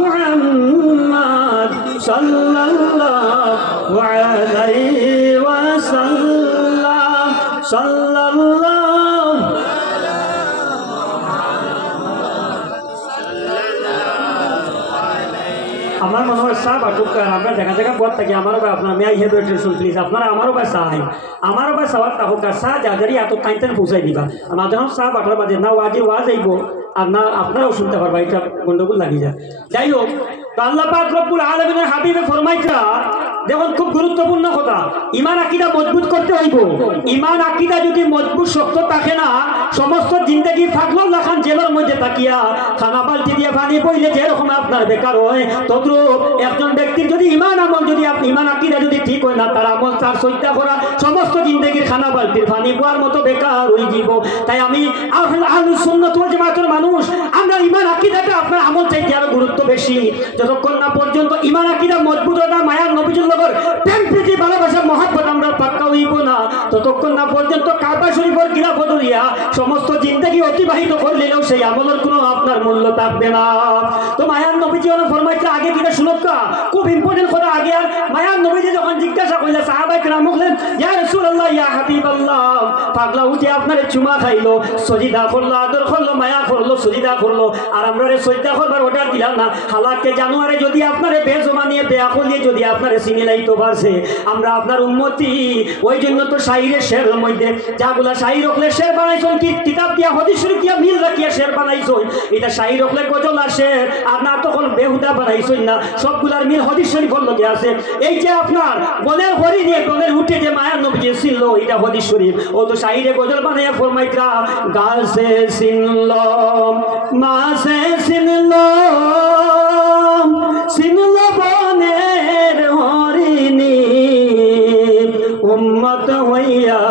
মুহাম্মদ, সাল্লাল্লাহু আলাইহি ওয়াসাল্লাম, সাল্লাল্লাহু। আমার মনে হয় সাহ বাটুকার আমরা জায়গা জায়গা পথ থাকি, আমারও বা আপনার মেয়াই হেড টেনশন প্লিজ, আপনারা আমারও বা চাই, আমারও বা চাওয়ার তাহকার চাহ যাদের এত কাইতেন পৌঁছাই দিবা, আমার যখন চাহ বাটার মাঝে না ওয়াজি ওয়াজ আইব আর না আপনারাও শুনতে পারবা, এটা গন্ডগোল লাগি যায়। যাই হোক, আল্লাহ পাক রব্বুল আলামিনের হাবিবে ফরমাইতা, দেখুন খুব গুরুত্বপূর্ণ কথা, ঈমান আকীদা মজবুত করতে হইব। ঈমান আকীদা যদি মজবুত শক্ত থাকে না, সমস্ত জিন্দেগি ফাগলুল লাখান জেলের মধ্যে তাকিয়া খানা বালতি দিয়ে পানি বইলে যেরকম আপনার বেকার হয়, তদ্রুপ একজন ব্যক্তির যদি ঈমান আমল যদি ঈমান আকীদা যদি ঠিক হয় না, তার আমল তার সজ্জা করা সমস্ত জিন্দেগির খানা বালতির পানি বোয়ার মতো বেকার হয়ে যাব। তাই আমি আহলুস সুন্নাত ওয়াল জামাতের মানুষ, আমরা ঈমান আকীদাটা আপনার আমল চাইতে আরো গুরুত্ব বেশি। যতক্ষণ না পর্যন্ত ঈমান আকীদা মজবুত হয় না, মায়ার নবীর লগর প্রেম প্রীতি ভালোবাসা মহব্বত আমরা পাক্কা হইব না, ততক্ষণ না পর্যন্ত কাবা শরীফের খিলাফত হইয়া সমস্ত জিন্দেগি অতিবাহিত করলেও সেই আমলের কোনো আপনার মূল্য থাকবে না। তো মায়ার নবীজি ওরা ফরমাইছে আগে কিনা শুনকা, খুব ইম্পর্টেন্ট কথা আগে। আর মায়ার নবীজি যখন জিজ্ঞাসা করলে সাহাবায়ে কেরাম বললেন, ইয়া রাসূলুল্লাহ, ইয়া হাবিবাল্লাহ, পাগলা উঠে আপনারে চুমা খাইলো, সজিদা করলো, আদর করলো, মায়া করলো, সজিদা করলো, আর আমরা সজিদা করবার অর্ডার দিলাম না। হালাকে জানুয়ারে যদি আপনারে বেজমা নিয়ে বেয়াকল দিয়ে যদি আপনারে সিনিলাইতো পারছে, আমরা আপনার উম্মতি। ওই জন্য তো শাইরের শেরের মধ্যে যাগুলা শাইর রকলে শের বানাইছেন, কি কিতাব দিয়া হাদিস শরীফ দিয়া মিল রাখিয়া শের বানাইছেন, এটা শাইর রকলে গজল আর শের, আর না তখন বেহুদা বানাইছেন না, সবগুলার মিল হাদিস শরীফের লগে আছে। এই যে আপনার বলের হরি নিয়ে বলের উঠে যে মায়ার নবী যে ছিল, এটা হাদিস শরীফ। ও তো শাইরে গজল বানাইয়া ফরমাইতরা, গাছে সিনল মাসে সিনল সিনল বনের হরিণী, উম্মত হইয়া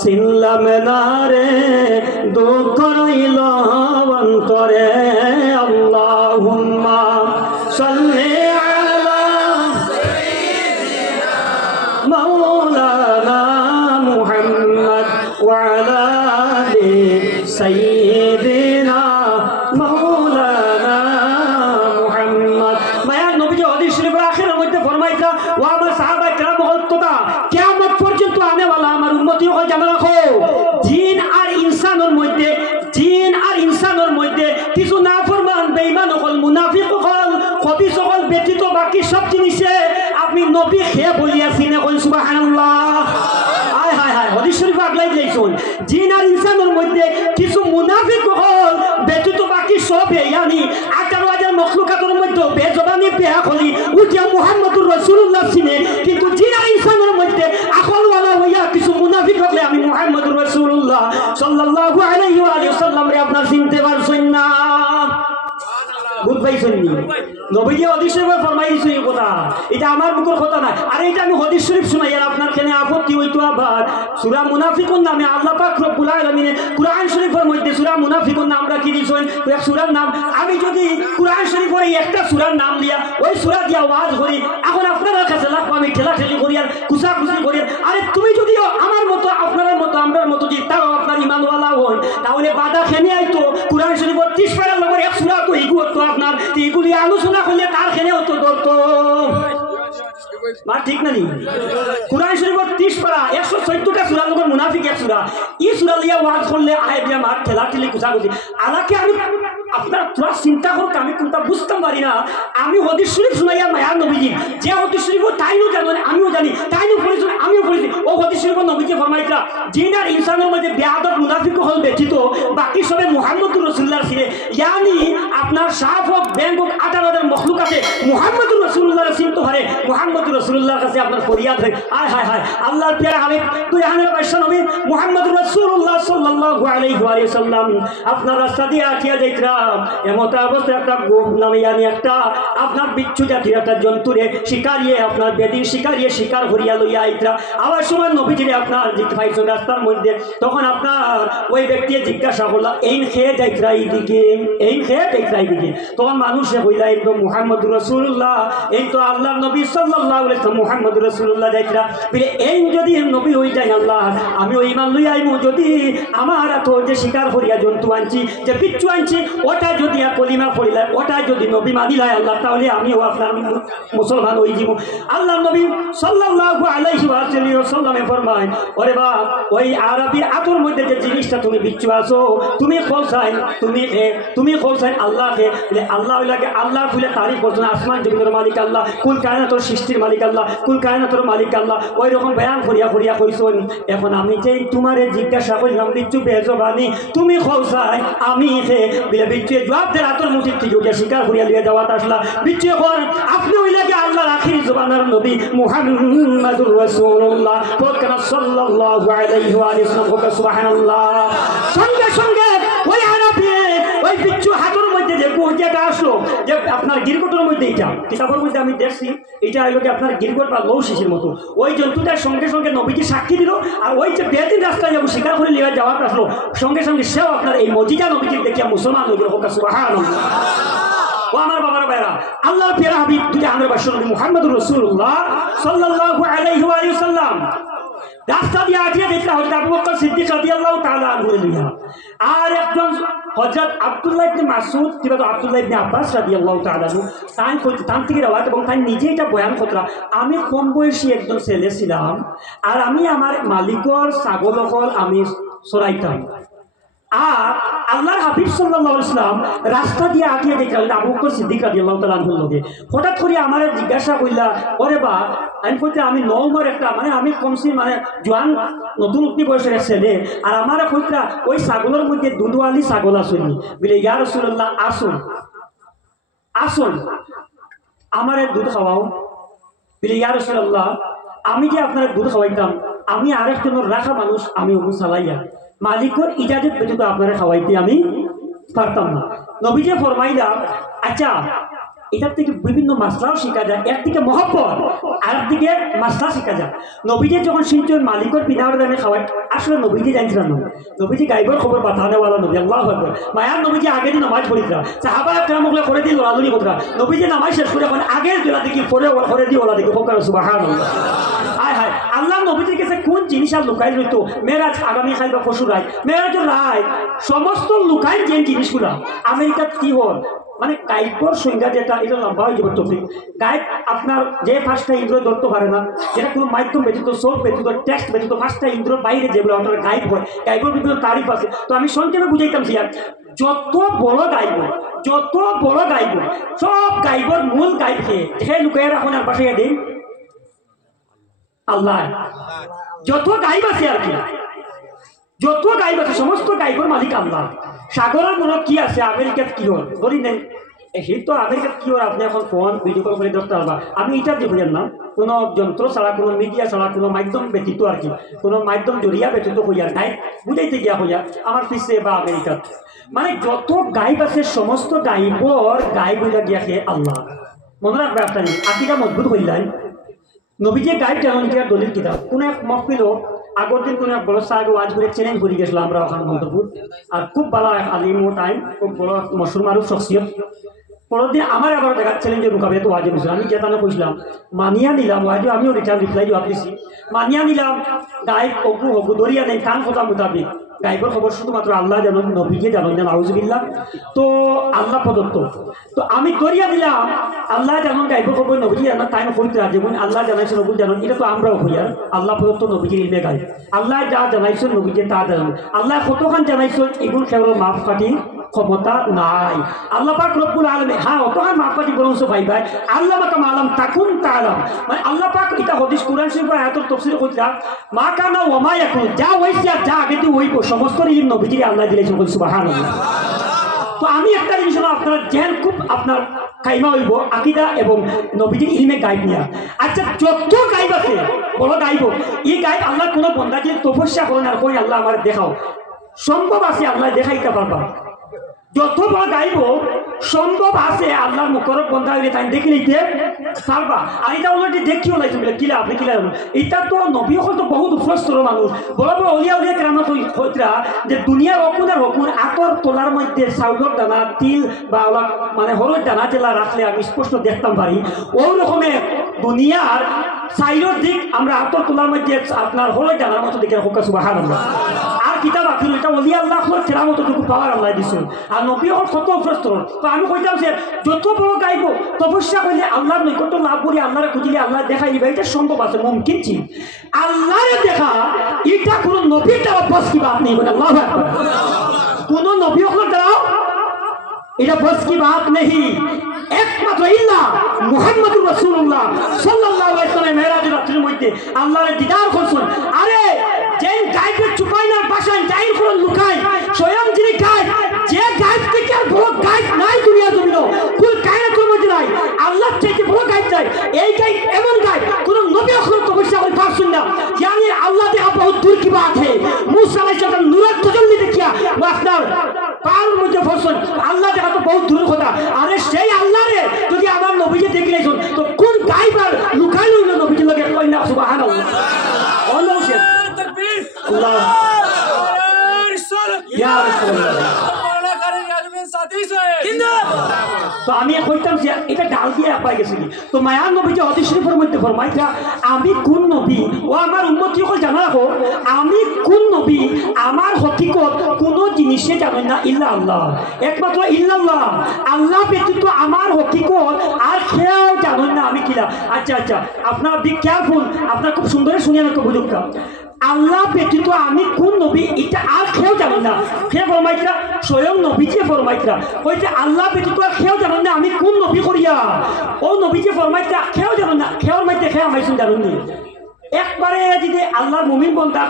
সিনলাম না রে, দুঃখ রইল অন্তরে। আল্লাহুম্মা সাল্লি আলা মাওলানা মুহাম্মদ ওয়া আলা আলিহি নবী খেয়ে বলিয়াছিনে কোন সুবহানাল্লাহ। হায় হায় হায়, হাদিস শরীফ আগলাই দিয়েছেন জিন আর ইনসানের মধ্যে কিছু মুনাফিক হল ব্যতীত বাকি সব ইয়ানি 18,000 মখলুকাতের মধ্যে বেজবানি পেয়া খলি উঠিয়া মুহাম্মদুর রাসূলুল্লাহ চিনে, কিন্তু জিন আর ইনসানের মধ্যে আকলওয়ালা হইয়া কিছু মুনাফিক হলে আমি মুহাম্মদুর রাসূলুল্লাহ সাল্লাল্লাহু আলাইহি ওয়া সাল্লাম রে আপনার চিনতে পারছেন না। বুঝবাইছেন নি? নবীজি হাদিস শরীফে ফরমাইছে এই কথা, এটা আমার মুখের কথা না। আর এটা আমি হাদিস শরীফ শুনাই, আর আপনার কেন আপত্তি হইতো? আবার সূরা মুনাফিকুন নামে আল্লাহ পাক রব্বুল আলামিন কুরআন শরীফের মধ্যে সূরা মুনাফিকুন নামটা কি দিয়েছেন? এক সূরার নাম। আমি যদি কুরআন শরীফের একটা সূরার নাম দিয়া ওই সূরা দিয়া ওয়াজ করি, এখন আপনাদের কাছে লাগবে আমি ঠেলাঠেলি করি আর কুচাকুচি করি। আরে তুমি যদি আমার মতো আপনার মতো আমরার মতো যদি তাও আপনার ইমানওয়ালা হন, তাহলে বাধা খেনে আইতো কুরআন শরীফের 30 পারার নম্বর এক সূরা তো এগুলো তো আপনার এগুলি আলোচনা করলে তার খেনে হতো ধরতো মা, ঠিক না নি? কুরআন শরীফের 30 পারা 114টা সূরার নম্বর মুনাফিক এক সূরা, এই সূরা লিয়া ওয়াজ করলে আয় দিয়া মার ঠেলাঠেলি কুচাকুচি। আলাকে আমি আপনার তোরা চিন্তা করতে আমি কোনটা বুঝতে পারি না। আমি হাদিস শরীফ শুনাইয়া মায়ার নবীজি যে হাদিস শরীফ তাইও জানেন আমিও জানি, তাইও পড়েছি আমিও পড়েছি। ও হাদিস শরীফ নবীজি ফরমাইতা জিন আর ইনসানের মধ্যে বেয়াদব মুনাফিক হল ব্যতীত বাকি সবে মুহাম্মদুর রাসূলুল্লাহ ছিলেন। ইয়ানি আপনার সাফ হোক ব্যাংক হোক 18,000 মখলুকাতে মুহাম্মদুর রাসূলুল্লাহ চিনতে পারে, মুহাম্মদুর রাসূলুল্লাহর কাছে আপনার ফরিয়াদ হয়। আয় হায় হায়, আল্লাহর প্রিয় হাবিব তুই হানের বাদশা নবী মুহাম্মদুর রাসূলুল্লাহ সাল্লাল্লাহু আলাইহি ওয়া সাল্লাম আপনার রাস্তা দিয়ে আটিয়া যাইতরা, এমত অবস্থায় একটা গোপ নামে ইয়ানি একটা আপনার বিচ্ছু জাতীয় একটা জন্তুরে শিকারিয়ে আপনার বেদিন শিকারিয়ে শিকার করিয়া লইয়া আইতরা। আবার সময় নবীজিরে আপনার জিজ্ঞাসা রাস্তার মধ্যে, তখন আপনার ওই ব্যক্তি জিজ্ঞাসা করলা এই খেয়ে যাইতরা এইদিকে, এই খেয়ে যাইতরা এইদিকে। তখন মানুষে হইলা একদম মুহাম্মদুর রাসূলুল্লাহ, এই তো আল্লাহর নবী সাল্লাল্লাহু আলাইহি ওয়াসাল্লাম মুহাম্মদুর রাসূলুল্লাহ যাইতরা বলে এই যদি নবী হই যায় আল্লাহ আমি ওই ইমান লই আইমু, যদি আমার তো যে শিকার করিয়া জন্তু আনছি যে বিচ্ছু আনছি ওটা যদি কলিমা পড়িলা ওটা যদি নবী মানিলায় আল্লাহ, তাহলে আমিও আপনার মুসলমান হয়ে যাব। আল্লাহ নবী সাল্লাল্লাহু আলাইহি ওয়াসাল্লামে ফরমায় ওরে বাপ ওই আরবি আতর মধ্যে যে জিনিসটা তুমি বিচ্ছু আছো তুমি খোলসাই তুমি খোলসাই আল্লাহকে, আল্লাহ লাগে আল্লাহ ফুলে তারিফ করছেন আসমান জমিনের মালিক আল্লাহ, কুল কায়নাতের সৃষ্টির মালিক আল্লাহ, কুল কায়নাতের মালিক আল্লাহ, ওই রকম বয়ান করিয়া করিয়া কইছেন। এখন আমি যে তোমারে জিজ্ঞাসা করলাম বিচ্ছু বেজবানি তুমি খোলসাই আমি বিলে বিচ্ছু জবাব দেয় আতর মুঠির থেকে উঠে শিকার করিয়া লিয়ে যাওয়া আসলা বিচ্ছু এখন আপনি ওই লাগে আল্লাহর আখিরি জবানের নবী মুহাম্মদুর রাসূলুল্লাহ সাল্লাল্লাহু আলাইহি ওয়া সাল্লাম সুবহানাল্লাহ। সঙ্গে সঙ্গে ওই আরবি ওই বিচ্ছু হাতের মধ্যে যে গুহজাটা আসলো যে আপনার গিরগটের মধ্যে এইটা কিতাবের মধ্যে আমি দেখছি এটা হইল কি আপনার গিরগট বা লৌ শিশির মতো, ওই জন্তুটার সঙ্গে সঙ্গে নবীজি সাক্ষী দিল। আর ওই যে বেদিন রাস্তায় যাবো শিকার করে লিয়ে যাওয়া আসলো সঙ্গে সঙ্গে সেও আপনার এই মজিদা নবীজি দেখিয়া মুসলমান হয়ে গেল সুবহানাল্লাহ। ও আমার বাবার ভাইরা আল্লাহর প্রিয় হাবিব দুই হানের বাদশা নবী মুহাম্মদুর রাসূলুল্লাহ সাল্লাল্লাহু আলাইহি ওয়া সাল্লাম রাস্তা দিয়ে আটিয়ে দেখতে হযরত আবু বকর সিদ্দিক রাদিয়াল্লাহু তাআলা আনহু লিয়া আর একজন হযরত আব্দুল্লাহ ইবনে মাসউদ কিংবা আব্দুল্লাহ ইবনে আব্বাস রাদিয়াল্লাহু তাআলা আনহু তান থেকে রাওয়াত এবং তাই নিজে এটা বয়ান করতরা আমি কম বয়সী একজন ছেলে ছিলাম আর আমি আমার মালিকর ছাগলকল আমি চড়াইতাম। আর আল্লাহর হাবিব সাল্লাল্লাহু আলাইহি ওয়াসাল্লাম রাস্তা দিয়ে আটিয়ে দেখলেন আবু বকর সিদ্দিক রাদিয়াল্লাহু তাআলা আনহু লগে হঠাৎ করে আমার জিজ্ঞাসা কইলা ওরে বা আমি কইতে আমি নওমর একটা মানে আমি কমসি মানে জোয়ান নতুন উক্তি বয়সের ছেলে আর আমার কইতা ওই ছাগলের মধ্যে দুধওয়ালি ছাগল আসেনি বলে ইয়া রাসূলুল্লাহ আসুন আসুন আমারে দুধ খাওয়াও বলে ইয়া রাসূলুল্লাহ আমি যে আপনার দুধ খাওয়াইতাম আমি আরেকজনের রাখা মানুষ আমি ওগু চালাইয়া মালিকর ইজাজত ব্যতীত আপনারা খাওয়াইতে আমি পারতাম না। নবীজি ফরমাইলা আচ্ছা এটার থেকে বিভিন্ন মাসলাও শেখা যায়, একদিকে মহব্বত আর একদিকে মাসলা শেখা যায়। নবীজি যখন সিনচন মালিকর পিনার দামে খাওয়াই আসলে নবীজি জানছিলেন না, নবীজি গাইবর খবর পাঠানেওয়ালা নবী আল্লাহু আকবার। মায়ার নবীজি আগে দিন নামাজ পড়িতরা সাহাবা একরামগুলো করে দিয়ে লড়ালড়ি করতরা, নবীজি নামাজ শেষ করে এখন আগের জোড়া দেখি পরে করে দিয়ে ওলা দেখি ফোকার সুবহানাল্লাহ। হায় হায় আল্লাহ নবীজির কাছে কোন জিনিস আর লুকাই রইতো মেরাজ আগামী খাই বা পশু রায় মেরাজের রায় সমস্ত লুকাই যে জিনিসগুলা আমেরিকার কি হল মানে গাইবর সংজ্ঞা যেটা এটা লম্বা হয়ে যাবে টপিক। গাইব আপনার যে ফার্স্টটা ইন্দ্র ধরতে পারে না, যেটা কোনো মাধ্যম ব্যতীত সোপ ব্যতীত টেক্সট ব্যতীত ফার্স্টটা ইন্দ্রর বাইরে যেগুলো আপনার গাইব হয় গাইবর বিভিন্ন তারিফ আছে। তো আমি সংক্ষেপে বুঝাইতাম সিয়ার যত বড় গাইব সব গাইবর মূল গাইবকে যে লুকাইয়া রাখুন আর পাশে দিন আল্লাহ। যত গাইব আছে আর কি, যত গাইব আছে সমস্ত গাইবর মালিক আল্লাহ। সাগরের মনে কি আছে, আমেরিকাত কি হল বলি নেই, সেই তো আমেরিকাত কি হল আপনি এখন ফোন ভিডিও কল করে ধরতে পারবা। আমি এটা দেখুন না, কোনো যন্ত্র ছাড়া, কোনো মিডিয়া ছাড়া, কোনো মাধ্যম ব্যতীত আর কি, কোনো মাধ্যম জড়িয়া ব্যতীত হইয়ার নাই বুঝাইতে গিয়া হইয়া আমার পিছিয়ে বা আমেরিকাত মানে যত গাইব আছে সমস্ত গাইবর গাইব হইয়া গিয়াছে আল্লাহ। মনে রাখবে আপনার আকিদা মজবুত হইলেন। নবীজি গাইব যেমন কি দলিল কিতাব কোনো এক মহফিল আগর দিন কোনো এক বড় সাহেব ওয়াজ করে চ্যালেঞ্জ করে গেছিল আমরা ওখানে মন্তপুর, আর খুব ভালো এক আলিম ও টাইম, খুব বড় মশহুর মারুফ শখসিয়ত। পরের দিন আমার আবার দেখা চ্যালেঞ্জের মোকাবিলা তো ওয়াজে বলছিলাম, আমি যেতানো কইছিলাম মানিয়া নিলাম ওয়াজে, আমিও রিটার্ন রিপ্লাই জবাব দিছি, মানিয়া নিলাম গাইব অগু হগু দরিয়া নেই কান কথা মোতাবিক গাইবর খবর শুধুমাত্র আল্লাহ জানেন, নবীকে জানেন না, আউযুবিল্লাহ। তো আল্লাহ প্রদত্ত, তো আমি দরিয়া দিলাম আল্লাহ জানেন গাইবর খবর নবীজি জানেন, তাই হইতে যেমন আল্লাহ জানাইছে নবী জানেন, এটা তো আমরাও হইয়ার আল্লাহ প্রদত্ত নবীজির ইলমে গাইব। আল্লাহ যা জানাইছেন নবীকে তা জানেন, আল্লাহ কতখান জানাইছেন এগুলো কেবল মাপ কাটি ক্ষমতা নাই। আল্লাহ পাক রব্বুল আলামিন হ্যাঁ অতখান মাপ কাটি বরংস ভাই ভাই আল্লাহ বা কাম আলাম তাকুন তাআলাম, মানে আল্লাহ পাক এটা হাদিস কোরআন শরীফের আয়াতের তাফসীর কইতা মা কানা ওয়া মা ইয়াকুন, যা হইছে আর যা আগে তুই হইব সমস্ত ইলম নবীজির আল্লাহ দিয়েছেন, সুবহানাল্লাহ। তো আমি একটা জিনিস হলো আপনার জেহেন খুব আপনার কাইমা হইব আকিদা এবং নবীজির ইলমে গাইব নিয়া। আচ্ছা যত গাইব আছে বড় গাইব, এই গাইব আল্লাহ কোনো বন্দা যে তপস্যা করেন আর কই আল্লাহ আমার দেখাও, সম্ভব আছে আল্লাহ দেখাইতে পারবা। যত বড় গাইব সম্ভব আছে আল্লাহর মুখরব বন্ধা হইলে তাই দেখি নিতে পারবা। আর এটা অলরেডি দেখিও লাইছে বলে কিলা আপনি কিলা এটা তো নবী হল তো বহুত উফরস্তর মানুষ, বড় বড় অলিয়া উলিয়া কেরামত হইতরা যে দুনিয়ার অকুনের হকুন আতর তোলার মধ্যে চাউলের দানা তিল বা ওলা মানে হলুদ দানা জেলা রাখলে আমি স্পষ্ট দেখতাম পারি, ওই রকমের দুনিয়ার চাইলের দিক আমরা আতর তোলার মধ্যে আপনার হলুদ দানার মতো দেখে হোক সুবহানাল্লাহ। আর কিতাব আখির এটা অলিয়া আল্লাহ কেরামতটুকু পাওয়ার আল্লাহ দিছেন, আর নবী হল কত উফরস্তর। তো আমি কইতাম যে যত বড় গাইব তপস্যা করলে আল্লাহর নৈকট্য লাভ করি আল্লাহরে খুঁজলে আল্লাহ দেখাই দিবে, এটা সম্ভব আছে মুমকিন ছিল। আল্লাহরে দেখা এটা কোন নবীর দ্বারা বস কি বাত নেই, বলে আল্লাহু আকবার, কোন নবী হল দ্বারা এটা বস কি বাত নেই, একমাত্র ইল্লা মুহাম্মদুর রাসূলুল্লাহ সাল্লাল্লাহু আলাইহি ওয়াসাল্লাম মেরাজের রাত্রির মধ্যে আল্লাহরে দিদার করছেন। আরে যে গাইবে চুপাই না পাশান যাই কোন লুকাই স্বয়ং যিনি গাইব, যে গাইব থেকে আর বড় গাইব নাই দুনিয়া জমিন কোন কায়নাতের মধ্যে নাই, আল্লাহ থেকে বড় গাইব নাই। এই গাইব এমন গাইব কোন নবী অখর তপস্যা করে পারছেন না, জানি আল্লাহ দেখা বহুত দূর কি বাত হে। মুসা আলাইহিস সালাম নূরের তাজাল্লি দেখিয়া আপনার পাওয়ার মধ্যে ফসল আল্লাহ দেখা তো বহুত দূরের কথা। আরে সেই আল্লাহ রে যদি আমার নবীকে দেখে লাইছেন তো কোন গাইব আর লুকাই লইল নবীকে লগে কই না সুবহানাল্লাহ। অনৌশে আল্লাহ ইয়া রাসূলুল্লাহ। তো আমি কইতাম যে এটা ডাল দিয়ে পাই গেছি। তো মায়ার নবী যে হাদিস শরীফের মধ্যে ফরমাইতা আমি কোন নবী ও আমার উম্মতি সকল জানা রাখো, আমি কোন নবী আমার হকিকত কোন জিনিসে জানেন না ইল্লা আল্লাহ, একমাত্র ইল্লাল্লাহ, আল্লাহ ব্যতীত আমার হকিকত আর কেউ জানেন না আমি কিলা। আচ্ছা আচ্ছা আপনার বি কেয়ারফুল, আপনার খুব সুন্দর শুনিয়ে আমাকে বুঝুকা আল্লাহ ব্যতীত আমি কোন নবী এটা আর কেউ জানেন না। কে ফরমাইতরা? স্বয়ং নবীজি ফরমাইতরা কইতে আল্লাহ ব্যতীত আর কেউ জানেন না আমি কোন নবী করিয়া। ও নবীজি ফরমাইতরা কেউ জানেন না, কেউর মধ্যে খেয়ে আমাইছেন জানেন নি। একবারে যদি আল্লাহর মুমিন বন্ধা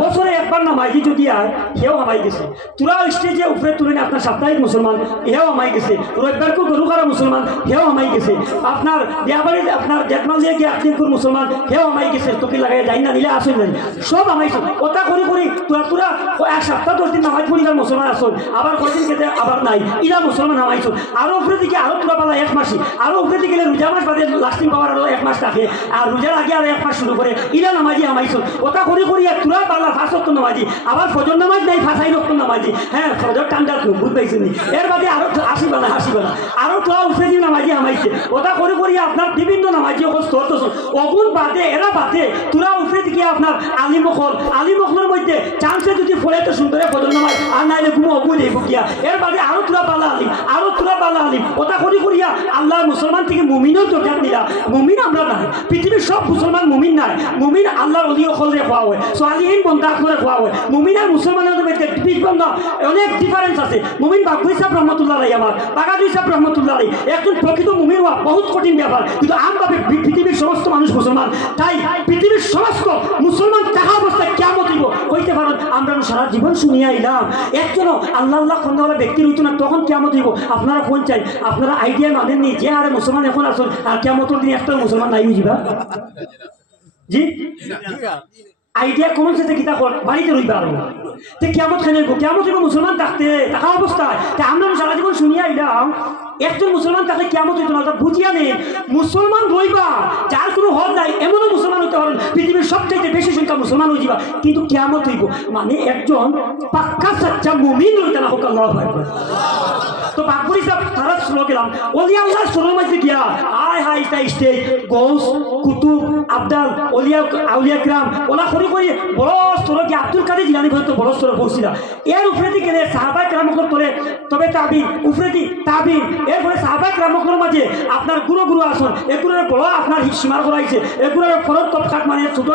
বছরে একবার নামাজি যদি আর সেও আমাই গেছে, তোরা স্টেজে উপরে তুলে আপনার সাপ্তাহিক মুসলমান হেও আমাই গেছে, রবিবারকে গরু করা মুসলমান হেও আমাই গেছে, আপনার বিয়াবাড়ি আপনার জেঠমাল দিয়ে গিয়ে আকিমপুর মুসলমান হেও আমাই গেছে, তোকে লাগাই যাই না নিলে আসেন নাই সব আমাইছে। ওটা করে করি তোরা তোরা এক সপ্তাহ 10 দিন নামাজ পড়ি মুসলমান আসন, আবার কদিন খেতে আবার নাই ইরা মুসলমান আমাইছ। আরো উপরে দিকে আরো তোরা পালা 1 মাসি, আরো উপরে দিকে রোজা মাস বাদে লাস্টিং পাওয়ার আরো 1 মাস থাকে, আর রোজার আগে আরো 1 মাস শুরু করে ইরা নামাজি আমাইছ। ওটা করে করি তোরা পালা 5 ওয়াক্ত নামাজি, আবার ফজর নামাজ নাই 5 ওয়াক্ত নামাজি, হ্যাঁ ফজর টান্ডার বুঝ পাইছেন নি, এর বাদে আরো 80 বেলা আরো তোরা উপরে দিন নামাজি আমাইছে। ওটা করে করি আপনার বিভিন্ন নামাজি স্তর তো অগুন বাদে এরা বাদে তোরা উপরে দিকে আপনার আলিমখলের মধ্যে চান্সে যদি ফলে তো সুন্দর ফজর নামাজ আর নাইলে ঘুমো অগুন এই বকিয়া, এর বাদে আরো তোরা পালা আলিম ওটা করি করিয়া আল্লাহ মুসলমান থেকে মুমিনও তো নিলা। মুমিন আমরা নাই, পৃথিবীর সব মুসলমান মুসলমান মুমিন নাই মুমিন আল্লাহর ওলি হলরে খোয়া হয় সালিহীন বন্দা করে খোয়া হয় মুমিন আর মুসলমানের মধ্যে বিপন্ন অনেক ডিফারেন্স আছে মুমিন বাগুই সাহেব রহমতুল্লাহ আলাইহি আমার বাগাদুই সাহেব রহমতুল্লাহ আলাইহি একজন প্রকৃত মুমিন হওয়া বহুত কঠিন ব্যাপার কিন্তু আমভাবে পৃথিবীর সমস্ত মানুষ মুসলমান তাই পৃথিবীর সমস্ত মুসলমান থাকা অবস্থায় কিয়ামত হইব হইতে পারেন আমরা সারা জীবন শুনিয়া আইলাম একজনও আল্লাহ আল্লাহ খন্দাওয়ালা ব্যক্তি হইতো না তখন কিয়ামত হইব আপনারা কোন চাই আপনারা আইডিয়া মানেননি যে আরে মুসলমান এখন আসুন আর কিয়ামতের দিন একটা মুসলমান নাই হইবা জি আইডিয়া কোন সাথে কিতা কর বাড়িতে রইবা আর তে কিয়ামত খানে কিয়ামত হইব মুসলমান থাকতে থাকা অবস্থায় তা আমরা সারা জীবন শুনিয়া আইলাম একজন মুসলমান তাকে কিয়ামত হইতো না বুঝিয়া নেই মুসলমান রইবা যার কোনো হদ নাই এমনও মুসলমান হইতে পারেন পৃথিবীর সবচাইতে বেশি সংখ্যা মুসলমান হয়ে যাবা কিন্তু কিয়ামত হইব মানে একজন পাক্কা সাচ্চা মুমিন হইতে না হোক আল্লাহু আকবার তো বাকবুরি সাহেব তারা শুনে গেলাম ওলিয়া আল্লাহ শুরুর মধ্যে গিয়া হায় হায় তাই স্টেজ গৌস কুতুব আবদাল ওলিয়া আউলিয়া কিরাম ওলা করি করি বড় স্তর কি আব্দুল কাদের জিলানী হয়তো বড় স্তরে পৌঁছিল এর উপরে দিয়ে গেলে সাহাবা কিরামকর তোলে তবে তাবিন উপরে দি তাবিন এরপরে সাহাবা কিরামকর মাঝে আপনার গুরু গুরু আসন এগুলোর বড় আপনার সীমার করা হয়েছে এগুলোর ফরত তফকাত মানে ছোট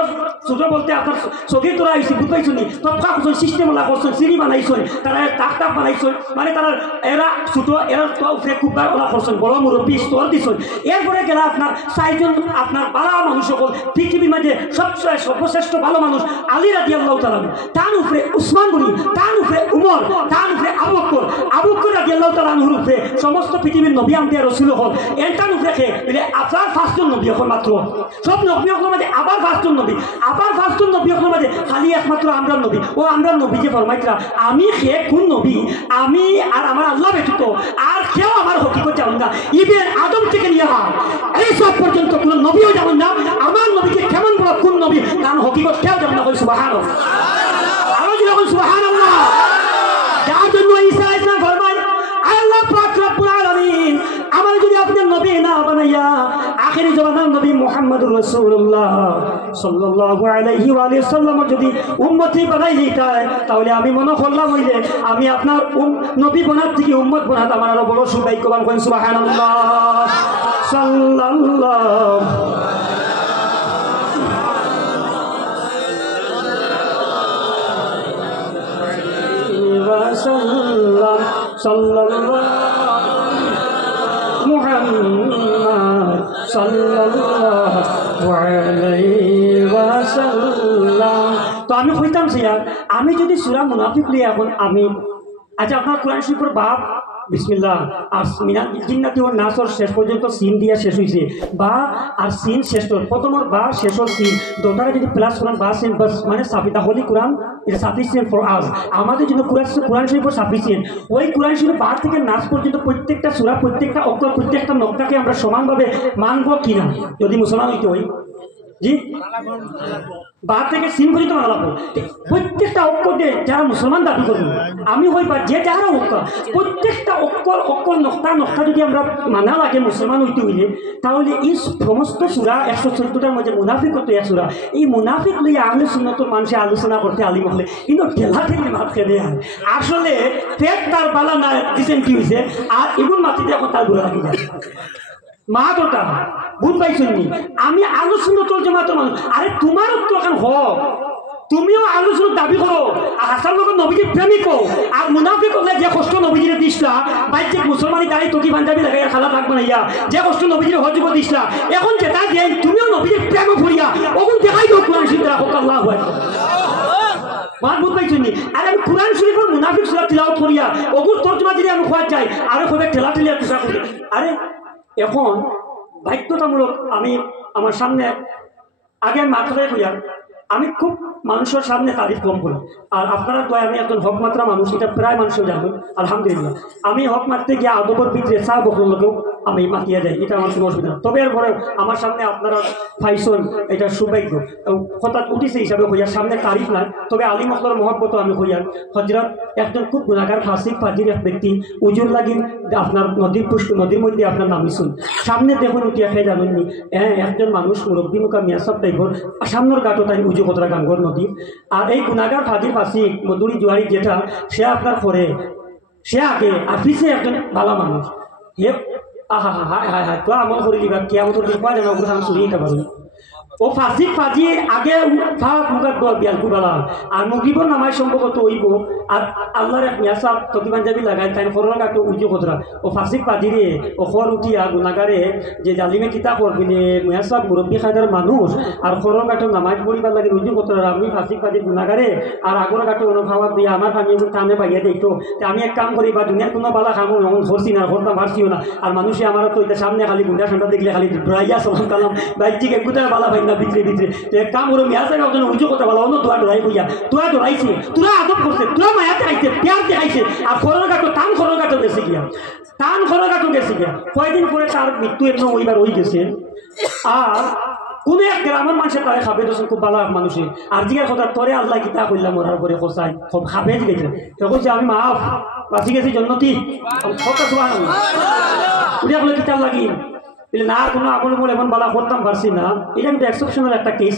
ছোট বলতে আপনার চোখে তোরা আইসি বুঝাইছনি তফকা করছেন সিস্টেম ওলা করছেন সিঁড়ি বানাইছেন তারা তাক তাক বানাইছেন মানে তারা এরা ছোট এরা উপরে খুব ওলা করছেন বড় মুরব্বী স্তর দিছেন এরপরে গেলে আপনার চারজন আপনার বালা মানুষ সকল পৃথিবীর মাঝে সবচেয়ে সর্বশ্রেষ্ঠ ভালো মানুষ আলী রাদিয়াল্লাহু তাআলা তার উপরে উসমান গনি তার উপরে উমর তার উপরে আবু বকর রাদিয়াল্লাহু তাআলা আনহুর উপরে সমস্ত পৃথিবীর নবী আম্বিয়া রাসূল হল এটার উপরে বলে আপনার ফার্স্টজন নবী হল মাত্র সব নবী হল মাঝে আবার ফার্স্টজন নবী হল মাঝে খালি একমাত্র আমরা নবী ও আমরা নবী যে ফরমাইতরা আমি সে কোন নবী আমি আর আমার আল্লাহ ব্যতীত আর কেউ আমার হকিকত জানেন না ইবেন আদম থেকে নিয়ে এই সব পর্যন্ত কোন নবীও জানেন না আমার নবীকে কেমন বড় কোন নবী কারণ হকিকত কেউ জানেন না বলে সুবহানাল্লাহ আরো যখন সুবহানাল্লাহ যার জন্য ঈসা ইসলাম ফরমান আল্লাহ পাক রব্বুল আলামিন আমার যদি আপনি নবী না বানাইয়া আখেরি জামানার নবী মুহাম্মদুর রাসূলুল্লাহ সাল্লাল্লাহু আলাইহি ওয়া আলিহি সাল্লাম যদি উম্মতি বানাই দিতাই তাহলে আমি মনে করলাম হইলে আমি আপনার নবী বানার থেকে উম্মত বানাতে আমার আরো বড় সৌভাগ্যবান হবেন সুবহানাল্লাহ সাল্লাল্লাহু ওয়াসাল্লাম সাল্লাল্লাহু মুহাম্মদ সাল্লাল্লাহু আলাইহি ওয়াসাল্লাম তো আমি কইতাম স্যার আমি যদি সূরা মুনাফিক লিয়ে এখন আমি আচ্ছা আপনার কোরআন শরীফের বাপ বিসমিল্লাহ আর মিনাল জিন্নাতি ওয়ান নাসর শেষ পর্যন্ত সিন দিয়া শেষ হইছে বা আর সিন শেষ প্রথমর বা শেষর সিন দুটারে যদি প্লাস করেন বা সিন বাস মানে সাফিতা হলি কোরআন এটা সাফিসিয়েন্ট ফর আস আমাদের জন্য কোরআন শরীফ সাফিসিয়েন্ট ওই কোরআন শরীফ বা থেকে নাস পর্যন্ত প্রত্যেকটা সূরা প্রত্যেকটা অক্ষর প্রত্যেকটা নকটাকে আমরা সমানভাবে মানব কিনা যদি মুসলমান হইতে হই জি বা থেকে সিন পর্যন্ত মানা লাগবো প্রত্যেকটা অক্ষর দিয়ে যারা মুসলমান দাবি করবো আমি হই বা যে যারা অক্ষর প্রত্যেকটা অক্ষর নকটা যদি আমরা মানা লাগে মুসলমান হইতে হইলে তাহলে এই সমস্ত সূরা 114টার মধ্যে মুনাফিক হতো এক সূরা এই মুনাফিক লইয়া আহলে সুন্নাতের মানুষে আলোচনা করতে আলিম হলে কিন্তু ঠেলা ঠেলি মাত খেলে হয় আসলে পেট তার বালা না দিচ্ছেন কি হয়েছে আর এগুলো মাটিতে এখন তার ঘুরে লাগি যায় মা তোটা বুঝ পাইছনি আমি আলোচনা চলছে মাত্র মানুষ আরে তোমারও তো এখন হোক তুমিও আলোচনার দাবি করো আর হাসান লোক নবীজির প্রেমিক আর মুনাফিক হলে যে কষ্ট নবীজির দিসলা বাইরে মুসলমানি দাঁড়িয়ে তোকি পাঞ্জাবি লাগাই খালা থাকবে না ইয়া যে কষ্ট নবীজির হজব দিসলা এখন যেটা দিয়ে তুমিও নবীজির প্রেম ফুরিয়া ওগুন দেখাই দো কোরআন শরীফ রাখো আল্লাহ বুঝ পাইছনি আর আমি কোরআন শরীফের মুনাফিক সূরা তিলাওয়াত করিয়া ওগুন তর্জমা দিলে আমি খোয়া চাই আরে খুবই ঠেলা ঠেলিয়া তুষা করি আরে এখন বাধ্যতামূলক আমি আমার সামনে আগে মাথায় হইয়া আমি খুব মানুষের সামনে তারিফ কম করি আর আপনারা তো আমি একজন হক মাত্রা মানুষ এটা প্রায় মানুষও জানবেন আলহামদুলিল্লাহ আমি হক মারতে গিয়ে আদবর ভিতরে চা বকরলোকেও আমি মাতিয়া যাই এটা আমার কোনো অসুবিধা তবে এরপরে আমার সামনে আপনারা পাইছেন এটা সৌভাগ্য হঠাৎ উঠিছে হিসাবে হইয়ার সামনে তারিফ নাই তবে আলী মখলার মহব্বত আমি হইয়ার হজরত একজন খুব গুণাগার ফাসিক ফাজির এক ব্যক্তি উজুর লাগিন আপনার নদীর মধ্যে আপনার নামিছুন সামনে দেখুন উঠিয়া খেয়ে জানেননি হ্যাঁ একজন মানুষ মুরব্বী মুখা মিয়াসব টাইপর সামনের গাটো তাই উজু কতটা গাঙ্গর নদী আর এই গুণাগার ফাজির ফাসিক মধুরী জুয়ারি যেটা সে আপনার করে সে আগে আর পিছিয়ে একজন ভালো মানুষ হে আহা হায় হায় হায় তো আমল করে দিবা কেমন দিন পাওয়া যাবে ওগুলো আমি শুনিয়ে পারবো ও ফাঁসিক ফাঁজির আগে ফাঁক মুখার দর বিয়ালকু বেলা আর মুগিবর নামায় সম্ভবত হইব আর আল্লাহর এক মিয়া সাহ তকি পাঞ্জাবি লাগাই তাই খরলা কাটো উজু কতরা ও ফাঁসিক ফাঁজিরে ও খর উঠিয়া গুণাগারে যে জালিমে কিতা করবিনে মিয়া সাহ মুরব্বী খাইদার মানুষ আর খরল কাটো নামাজ পড়িবার লাগে উজু কতরা আমি ফাঁসিক ফাঁজির গুণাগারে আর আগর কাটো অনুভাব দিয়ে আমার আমি টানে পাইয়া দিত আমি এক কাম করি বা দুনিয়ার কোনো বালা খামো এমন ধরছি না ঘরটা মারছিও না আর মানুষে আমার তো এটা সামনে খালি গুন্ডা সান্ডা দেখলে খালি ডরাইয়া সালাম কালাম বাইক একগুতায় বালা পাই না ভিতরে ভিতরে তো এক কাম করে মিয়া সাহেব একজন উঁচু কথা বলা অন্য তোরা ডরাই বইয়া তোরা ডরাইছে তোরা আদব করছে তোরা মায়াতে খাইছে পেঁয়াজ দেখাইছে আর খরল কাটো টান খরল কাটো গেছে গিয়া টান খরল কাটো গেছে গিয়া কয়েকদিন পরে তার মৃত্যু এমন ওইবার হয়ে গেছে আর কোনো এক গ্রামের মানুষের তারা খাবে তো খুব ভালো এক মানুষে আর জিজ্ঞাসা কথা তোরে আল্লাহ কিতা করলাম মরার পরে কোথায় খুব খাবে গেছে তখন যে আমি মাফ বাঁচি গেছি জন্নতি কথা শোয়া না উঠে বলে কিতাব লাগি না কোনো আপনি বলে এমন বালা করতাম পারছি না এটা কিন্তু এক্সেপশনাল একটা কেস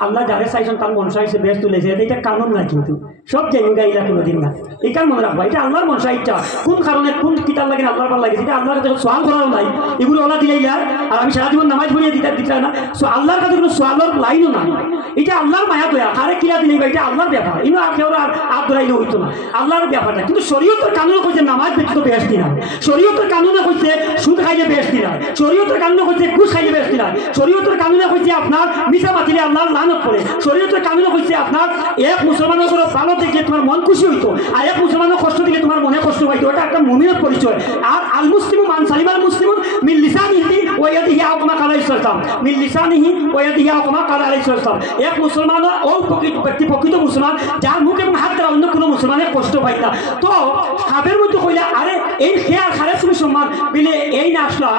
আল্লাহ যারে চাইছেন তার মনসা হিসেবে বেশ তুলেছে এটা কানুন না কিন্তু সব জায়গায় এলা কোনোদিন না এই কারণ মনে রাখবা এটা আল্লাহর মনসা ইচ্ছা কোন কারণে কোন কিতাব লাগে আল্লাহর ভালো লাগে এটা আল্লাহর কাছে সোয়াল করাও নাই এগুলো ওলা দিলেই যায় আর আমি সারা জীবন নামাজ পড়িয়ে দিতে না সো আল্লাহর কাছে কোনো সোয়ালের লাইনও নাই এটা আল্লাহর মায়া দয়া আরে কিলা দিলেই বা এটা আল্লাহর ব্যাপার ইনো আর কেউ আর ধরাইলে হইতো না আল্লাহর ব্যাপারটা কিন্তু শরীয়তের কানুনে কইছে নামাজ ব্যতীত বেহেশতি না শরীয়তের কানুনে কইছে সুদ খাইলে বেহেশতি না শরীয়তের কানুনে কইছে ঘুষ খাইলে বেহেশতি না শরীয়তের কানুনে কইছে আপনার মিছা বাতিলে আল্লাহর লানত পড়ে শরীয়তের কানুনে কইছে আপনার এক মুসলমানের উপর ভালো দেখলে তোমার মন খুশি হইতো আর এক মুসলমানের কষ্ট দিলে তোমার মনে কষ্ট পাইতো এটা একটা মুমিনের পরিচয় আর আল মুসলিমু মান সালিমাল মুসলিমুন মিন লিসানিহি ওয়া ইয়াদিহি আও কামা ক্বালা আলাইহিস সালাম মিন লিসানিহি ওয়া ইয়াদিহি আও কামা ক্বালা আলাইহিস সালাম এক মুসলমান ও প্রকৃত মুসলমান যার মুখ এবং হাত দ্বারা অন্য কোনো মুসলমানের কষ্ট পাই না তো খাবের মধ্যে কইলা আরে এই খেয়াল খারে তুমি সম্মান বিলে এই না আসলা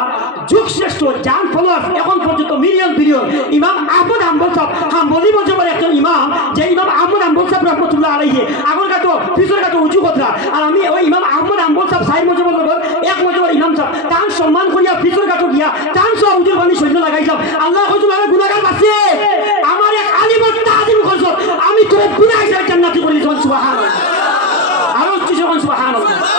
যুগ শ্রেষ্ঠ জান ফলোয়ার এখন পর্যন্ত মিলিয়ন বিলিয়ন ইমাম আহমদ হাম্বল সাহেব হাম্বলি মজহবের একজন ইমাম যে ইমাম আহমদ হাম্বল সাহেব রহমতুল্লাহ আলাইহি আগর কাটো পিছর কাটো উঁচু কথা আর আমি ওই ইমাম আহমদ হাম্বল সাহেব সাইড মজহবের লোক এক মজহবের ইমাম সাহেব তার সম্মান করিয়া পিছর কাটো গিয়া তার সহ উজুর পানি সৈন্য লাগাইছাম আল্লাহ কইছো আরে গুনাহগার বাঁচে আমার এক আলিমত তাজিম কইছো আমি তো গুনাহগার জান্নাতি করি সুবহানাল্লাহ আর উচ্চ সুবহানাল্লাহ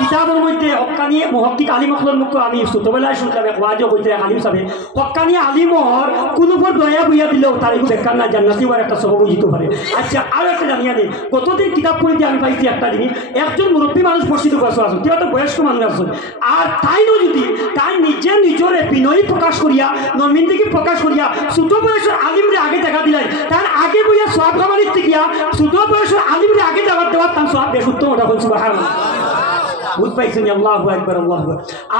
কিতাবের মধ্যে হক্কানি মুহাক্কিক আলিম আখলার মুখ আমি ছোটবেলায় শুনতাম এক ওয়াজও কইতে আলিম সাহেব হক্কানি আলিমর কোন উপর দয়া বইয়া দিলেও তার এগুলো বেকার না জান্নাতি হওয়ার একটা সবব বুঝিতে পারে আচ্ছা আর একটা জানিয়া দিই কতদিন কিতাব পড়িতে আমি পাইছি একটা জিনিস একজন মুরব্বী মানুষ পরিচিত করছো আসুন কেউ তো বয়স্ক মানুষ আসুন আর তাইও যদি তাই নিজের বিনয়ী প্রকাশ করিয়া নর্মিন্দিকে প্রকাশ করিয়া ছোট বয়সের আলিমরে আগে দেখা দিলাই তার আগে বইয়া সব কামানির থেকে ছোট বয়সের আলিমরে আগে দেওয়ার তার সব বেশ উত্তম ওটা বলছি বুঝ পাইছেন আল্লাহু আকবার আল্লাহু আকবার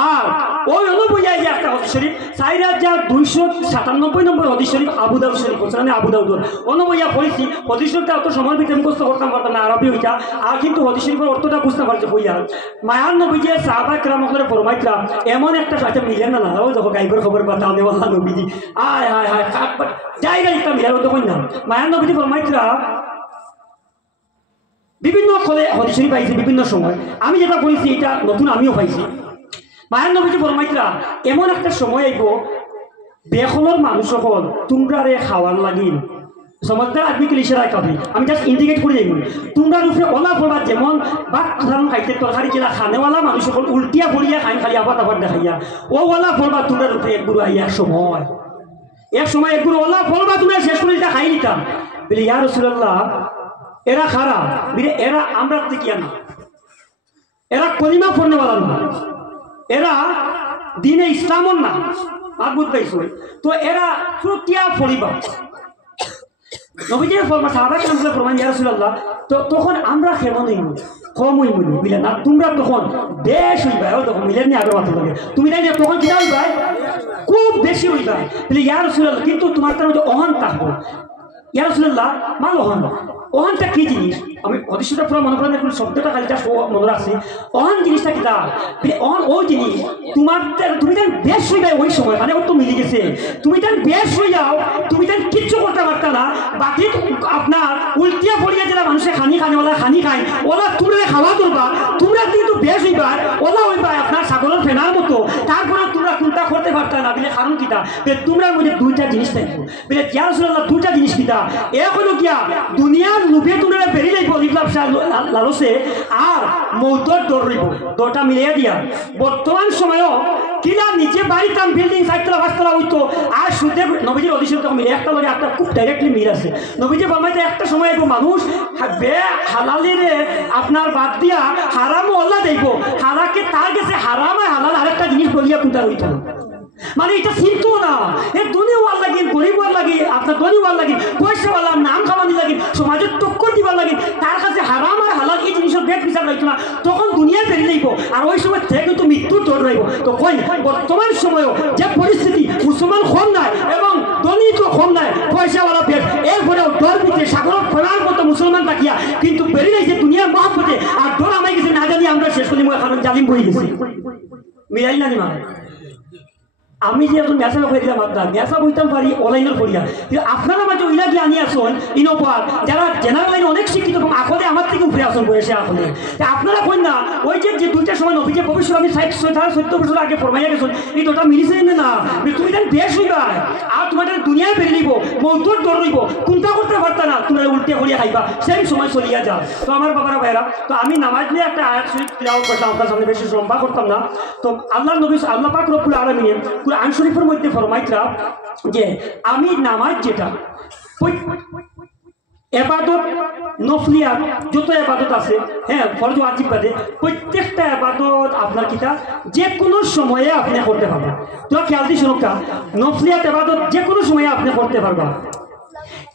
আর ওই অনুবইয়া যে একটা হাদিস শরীফ 4297 নম্বর হাদিস শরীফ আবু দাউদ শরীফ ওখানে আবু দাউদ অনুবইয়া পড়েছি হাদিস শরীফটা অত সময় ভিতরে মুখস্থ করতাম না আরবি হইতা আর কিন্তু হাদিস শরীফের অর্থটা বুঝতে পারছে হইয়া মায়ার নবী যে সাহাবা کرام করে ফরমাইতরা এমন একটা সাথে মিলেন না ও যখন গাইবের খবর কথা আল্লাহ নবীজি আয় হায় হায় কাটপাট জায়গা একটা মিলার তো কই না মায়ার নবী ফরমাইতরা বিভিন্ন হাদিস শরীফ পাইছি বিভিন্ন সময় আমি যেটা বলেছি এটা নতুন আমিও পাইছি মায়ের নবীজি ফরমাইতরা এমন একটা সময় আইব বেখলর মানুষ সকল তোমরা রে খাওয়ার লাগিন সমাজদার আদমি কে ইশারায় কাবি আমি জাস্ট ইন্ডিকেট করে যাইব তোমরা রূপে ওলা পড়বা যেমন বা সাধারণ খাইতে তরকারি যেটা খানেওয়ালা মানুষ সকল উল্টিয়া পড়িয়া খাই খালি আবার আবার দেখাইয়া ও ওলা পড়বা তোমরা রূপে এক বুড়ো আইয়া এক সময় এক বুড়ো ওলা পড়বা তোমরা শেষ করে এটা খাই নিতাম বলি ইয়া রাসূলুল্লাহ এরা খারাপ এরা আমরা দেখিয়া না এরা কলিমা পড়নেওয়ালা না এরা দিনে ইসলামর না আর বুঝতেইছ তো এরা প্রতিয়া পরিবার নবীজির ফরমান সাহাবায়ে কেরামের ফরমান ইয়া রাসূলুল্লাহ তো তখন আমরা কেমন হইব কম হইব মিলে না তোমরা তখন বেশ হইবা ও তখন মিলেন না আগে মাথা লাগে তুমি তাই তখন কি হইবা খুব বেশি হইবা বলে ইয়া রাসূলুল্লাহ কিন্তু তোমার তার মধ্যে অহন থাকবো ইয়া রাসূলুল্লাহ মাল অহন অহনটা কি জিনিস আমি অদৃশ্যটা পুরো মনে করেন একটু শব্দটা খালি যা মনে রাখছি অহন জিনিসটা কি দাও অহন ও জিনিস তোমার তুমি তার বেশ হয়ে যায় ওই সময় মানে ও তো মিলে গেছে তুমি তার বেশ হয়ে যাও তুমি তার কিচ্ছু করতে পারতা না বাকি আপনার উল্টিয়া পড়িয়া যারা মানুষের খানিওয়ালা খানি খায় ওরা তোমরা খাওয়া করবা তোমরা কিন্তু বেশ হইবা ওলা হইবা আপনার ছাগলের ফেনার মতো তারপরে তোমরা কোনটা করতে পারতা না বলে কারণ কিটা তোমরা মধ্যে দুইটা জিনিস থাকবো বলে ইয়া রাসূলুল্লাহ দুইটা জিনিস কিটা এক হলো গিয়া দুনিয়ার লোভে তোমরা বেরিয়ে যাইব লালসে আর মৌতর ডর রইব দরটা মিলিয়ে দিয়া বর্তমান সময়ও কিলা নিচে বাড়িতাম বিল্ডিং 4তলা 5তলা হইতো আর সুদে নবীজির অধিশন তখন মিলে একটা লগে একটা খুব ডাইরেক্টলি মিল আছে নবীজি ফরমাইতে একটা সময় এগো মানুষ বে হালালিরে আপনার বাদ দিয়া হারামও আল্লাহ দেব হালাকে তার কাছে হারাম আর হালাল আরেকটা জিনিস বলিয়া কোনটা হইতো মানে এটা চিন্তো না এ ধনীওয়াল লাগি গরিবওয়াল লাগি আপনার ধনীওয়াল লাগি পয়সাওয়ালা নাম খাওয়ানি লাগি সমাজের টক্কর দিবার লাগি তার কাছে হারাম আর হালাল এই জিনিসের বেগ বিচার লাগতো না তখন দুনিয়া বেরিয়ে যাইব আর ওই সময় থেকে কিন্তু মৃত্যুর দৌড় রইব তো কই বর্তমান সময়েও যে পরিস্থিতি মুসলমান কম নাই এবং ধনী তো কম নাই পয়সাওয়ালা বেগ এরপরেও দর ভিতরে সাগর ফেরার মতো মুসলমান থাকিয়া কিন্তু বেরিয়ে যাইছে দুনিয়ার মহাপথে আর দর আমায় গেছে না জানি আমরা শেষ করি কারণ জালিম বই গেছি মিলাই না মা আমি যে এখন মেসা হয়ে দিলাম আপনার মেসা বইতাম পারি অনলাইনের পড়িয়া কিন্তু আপনারা মাঝে ওইলা গিয়ে আনি আসুন ইনোপার যারা জেনারেল লাইনে অনেক শিক্ষিত এবং আসলে আমার থেকে উপরে আসুন বয়সে আসলে আপনারা কই না ওই যে দুইটার সময় নবীজে ভবিষ্যৎ আমি 60-70 বছর আগে ফরমাইয়া গেছেন এই দুটা মিলিছে না তুমি যেন বেশ হইবা আর তোমার দুনিয়ায় বেরিয়ে নিব মৌতুর দর রইব কোনটা করতে পারতা না তুমি উল্টে করিয়া খাইবা সেই সময় চলিয়া যাও তো আমার বাবারা ভাইরা তো আমি নামাজ নিয়ে একটা আয়াত শরীফ তিলাওয়াত করতাম আপনার সামনে বেশি লম্বা করতাম না তো আল্লাহ নবী আল্লাহ পাক রব্বুল আলামিন কুরআন শরীফের মধ্যে ফরমাইতরা যে আমি নামাজ যেটা এবাদত নফলিয়াত যত এবাদত আছে হ্যাঁ ফরজ ওয়াজিব বাদে প্রত্যেকটা এবাদত আপনার কিতা যে কোনো সময়ে আপনি করতে পারবেন তো খেয়াল দিয়ে শুনুন নফলিয়াত এবাদত যে কোনো সময়ে আপনি করতে পারবেন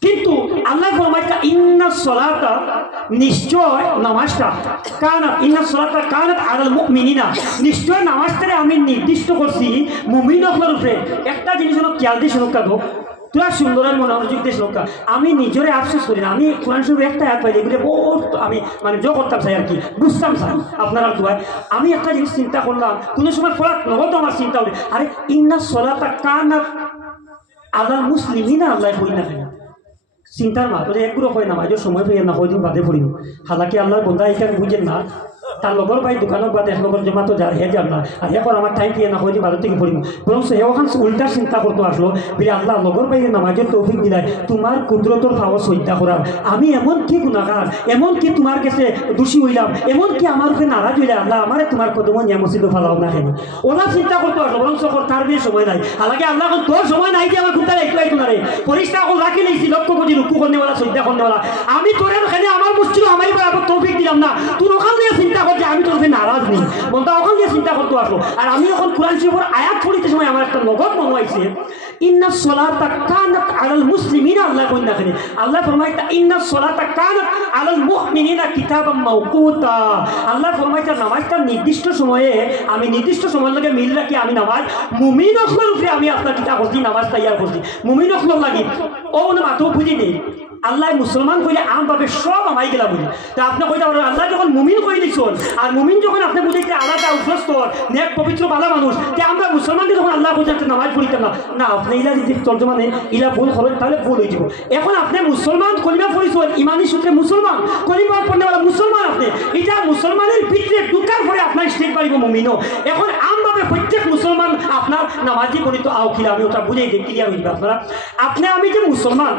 কিন্তু আল্লাহ ফরমাইতা ইন্না সলাতা নিশ্চয় নামাজটা কানাত ইন্না সলাতা কানাত আলাল মুমিনিনা নিশ্চয় নামাজটারে আমি নির্দিষ্ট করছি মুমিনদের উপরে একটা জিনিস হলো খেয়াল দিয়ে শুনুন কাদো তোরা সুন্দরের মনোযোগ দিয়ে শুনুন আমি নিজেরে আফসোস করি না আমি কোরআন শরীফে একটা আয়াত পাই এগুলো বহুত আমি মানে জো করতাম চাই আর কি বুঝতাম চাই আপনারা দোয়ায় আমি একটা জিনিস চিন্তা করলাম কোনো সময় ফলাত নগদ আমার চিন্তা হলে আরে ইন্না সলাতা কানাত আলাল মুসলিমিনা আল্লাহ কই না চিন্তার মাত্রে একগুলো হয় না মাঝে সময় পেয়ে না কয়দিন বাদে পড়িব হালাকি আল্লাহর বন্ধা এখানে বুঝেন না তার লগর ভাই দোকানত বাদে এক লগর জমা তো যার হে যার না আর এখন আমার টাইম পেয়ে না কয়দিন বাদে থেকে পড়িব বরং সে ওখান উল্টা চিন্তা করতে আসলো বলে আল্লাহ লগর ভাই নামাজের তৌফিক দিলাই তোমার কুদরতর ভাব শ্রদ্ধা করার আমি এমন কি গুণাগার এমন কি তোমার কাছে দোষী হইলাম এমন কি আমার উপরে নারাজ হইলে আল্লাহ আমারে তোমার কদম নিয়ামসিদ ফালাও না কেন ওরা চিন্তা করতে আসলো বরং সকল তার বিয়ে সময় নাই হালাকি আল্লাহ এখন তোর সময় নাই যে আমার খুঁজতে একটু আইতো না রে পরিষ্কার এখন রাখি নিয়েছি লক্ষ্য কোটি রুকু করনেওয়ালা শ্রদ্ধা করনেওয়ালা আমি তোর এখানে আমার মুশকিল আমার বরাবর তৌফিক দিলাম না তুই ওখান থেকে চিন্তা করছে আমি তোর নারাজ নেই বলতে ওখান দিয়ে চিন্তা করতে আসলো আর আমি যখন কোরআন শরীফের আয়াত পড়িতে সময় আমার একটা নগদ মনে হয়েছে ইন্না সলাতা কানাত আলাল মুসলিমিনা আল্লাহ কই না আল্লাহ ফরমাইতা ইন্না সলাতা কানাত আলাল মুমিনিনা কিতাবাম মাওকুতা আল্লাহ ফরমাইতা নামাজটা নির্দিষ্ট সময়ে আমি নির্দিষ্ট সময়ের লগে মিল রাখি আমি নামাজ মুমিনদের উপরে আমি আপনার কিতাব করছি নামাজ তৈয়ার করছি মুমিনদের লাগি ও না মাতো বুঝি নেই আল্লাহ মুসলমান কইলে আমভাবে সব আমাই গেলা বুঝি তা আপনি কইতে পারেন আল্লাহ যখন মুমিন কই দিচ্ছেন আর মুমিন যখন আপনি বুঝাইতে আলাদা উৎসস্তর নেক পবিত্র ভালো মানুষ যে আমরা মুসলমানকে যখন আল্লাহ বুঝাতে নামাজ পড়িতাম না না আপনি ইলা যদি তর্জমা নেন ইলা ভুল হবেন তাহলে ভুল হয়ে যাব এখন আপনি মুসলমান কলিমা পড়িছেন ইমানি সূত্রে মুসলমান কলিমা পড়নেওয়ালা মুসলমান আপনি এটা মুসলমানের ভিতরে ঢুকার পরে আপনার স্টেট পারিব মুমিনও এখন আমভাবে প্রত্যেক মুসলমান আপনার নামাজি গণিত আউখিলা আমি ওটা বুঝাই দিই ক্লিয়ার হইবে আপনারা আপনি আমি যে মুসলমান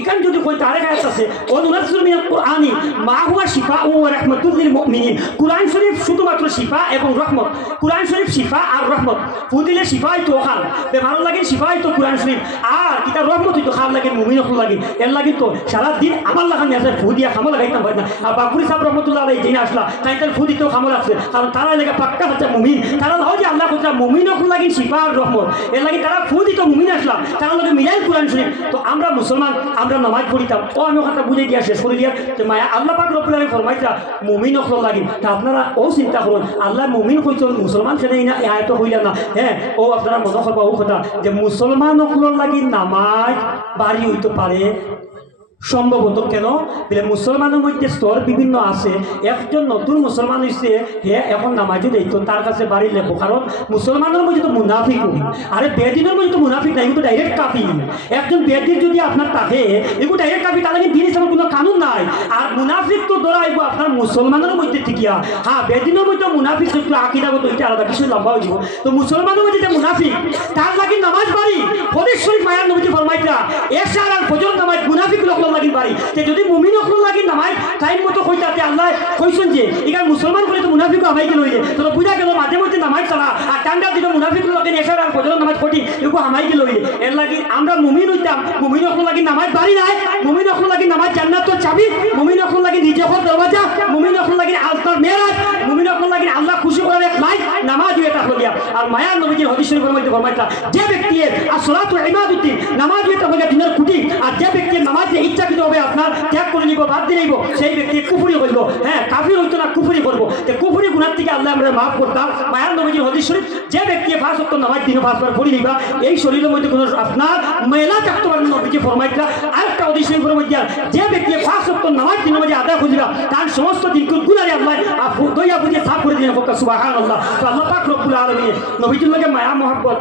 এখানে যদি কই তারে আয়াত আছে ও নুনাজ্জিলু মিনাল কুরআনি মা হুয়া শিফাউ ওয়া রাহমাতুল লিল মুমিনিন কুরআন শরীফ শুধুমাত্র শিফা এবং রহমত কুরআন শরীফ শিফা আর রহমত ফুদিলে শিফাই তো খান বেমার লাগে শিফাই তো কুরআন শরীফ আর কিতা রহমত তো খান লাগে মুমিন হল লাগে এর লাগে তো সারা দিন আমার লাগান আছে ফুদিয়া খামা লাগাইতাম পারে না আর বাকুরি সাহেব রহমতুল্লাহ আলাইহি যিনি আসলা তাইতার ফুদি তো খামা আছে কারণ তারা লাগে পাক্কা হচ্ছে মুমিন তারা হয় যে আল্লাহ কথা মুমিন হল লাগে শিফা আর রহমত এর লাগে তারা ফুদি তো মুমিন আসলা তারা লাগে মিলাই কুরআন শরীফ তো আমরা মুসলমান আমরা নামাজ পড়িতাম ও আমি কথা বুঝে দিয়া শেষ করে দিয়া যে মায়া আল্লাহ পাক রব্বুল আলামিন ফরমাইতা মুমিন হল লাগে তা আপনারা ও চিন্তা করুন আল্লাহ মুমিন কইতো মুসলমান সেটা না আয়াত হইলা না হ্যাঁ ও আপনারা মনে করবা ও কথা যে মুসলমান হল লাগে নামাজ বাড়ি হইতে পারে সম্ভবত কেন বলে মুসলমানের মধ্যে স্তর বিভিন্ন আছে একজন নতুন মুসলমান হয়েছে হে এখন নামাজও দিত তার কাছে বাড়ি লেখো কারণ মুসলমানের মধ্যে তো মুনাফিক আরে বেদিনের মধ্যে তো মুনাফিক নাই এগুলো ডাইরেক্ট কাফি একজন বেদির যদি আপনার থাকে এগুলো ডাইরেক্ট কাফি তাহলে দিন হিসাবে কোনো কানুন নাই আর মুনাফিক তো ধরাইব আপনার মুসলমানের মধ্যে ঠিকিয়া হ্যাঁ বেদিনের মধ্যে মুনাফিক একটু আকিদাগত এটা আলাদা কিছু লম্বা হয়ে যাব তো মুসলমানের মধ্যে যে মুনাফিক তার লাগি নামাজ বাড়ি হদিস শরীফ মায়ার নবীজি ফরমাইতা এশার আর ফজর নামাজ মুনাফিক লোক লাগি বাড়ি তে যদি মুমিন লোক লাগি নামাজ টাইম মতো কইতাতে আল্লাহ কইছেন যে এখানে মুসলমান করে তো মুনাফিক আমাই গেল হইলে তো বুঝা গেল মাঝে মধ্যে নামাজ ছাড়া আর টান্ডা দিলে মুনাফিক লোকের এশার আর ফজর নামাজ পড়ি এগো আমাই গেল হইলে এর লাগি আমরা মুমিন হইতাম মুমিন লোক লাগি নামাজ বাড়ি নাই মুমিন লোক লাগি নামাজ জান্নাতের চাবি মুমিন লোক লাগি রিজিকের দরওয়াজা মুমিন লোক লাগি আল্লাহর মেরাজ মুমিন লোক লাগি আল্লাহ খুশি করার এক লাইক নামাজ এটা হলিয়া আর মায়ার নবীজির হাদিস শরীফের মধ্যে ফরমাইতা যে ব্যক্তি আসসালাতু ইবাদতুদ্দিন নামাজ এটা হলিয়া দিনের খুঁটি আর যে ব্যক্তি নামাজে ইচ্ছাকৃত হবে আপনার ত্যাগ করে নিব বাদ দিয়ে নিব সেই ব্যক্তি কুফরি করব হ্যাঁ কাফির হইতো না কুফরি করব তে কুফরি গুনাহ থেকে আল্লাহ আমরা maaf করতাম মায়ার নবীজির হাদিস শরীফ যে ব্যক্তি পাঁচ ওয়াক্ত নামাজ দিনে পাঁচবার পড়ি নিবা এই শরীরের মধ্যে কোনো আপনার মেলা থাকতে পারে নবীজি ফরমাইতা আরেকটা হাদিস শরীফের মধ্যে যে ব্যক্তি পাঁচ ওয়াক্ত নামাজ দিনের মধ্যে আদায় করিবা তার সমস্ত দিন গুনাহে আল্লাহ আপু দয়া বুঝে সাফ করে দিলেন সুবহানাল্লাহ তো আল্লাহ পাক রব্বুল আলামিন নবীজির লগে মায়া মহব্বত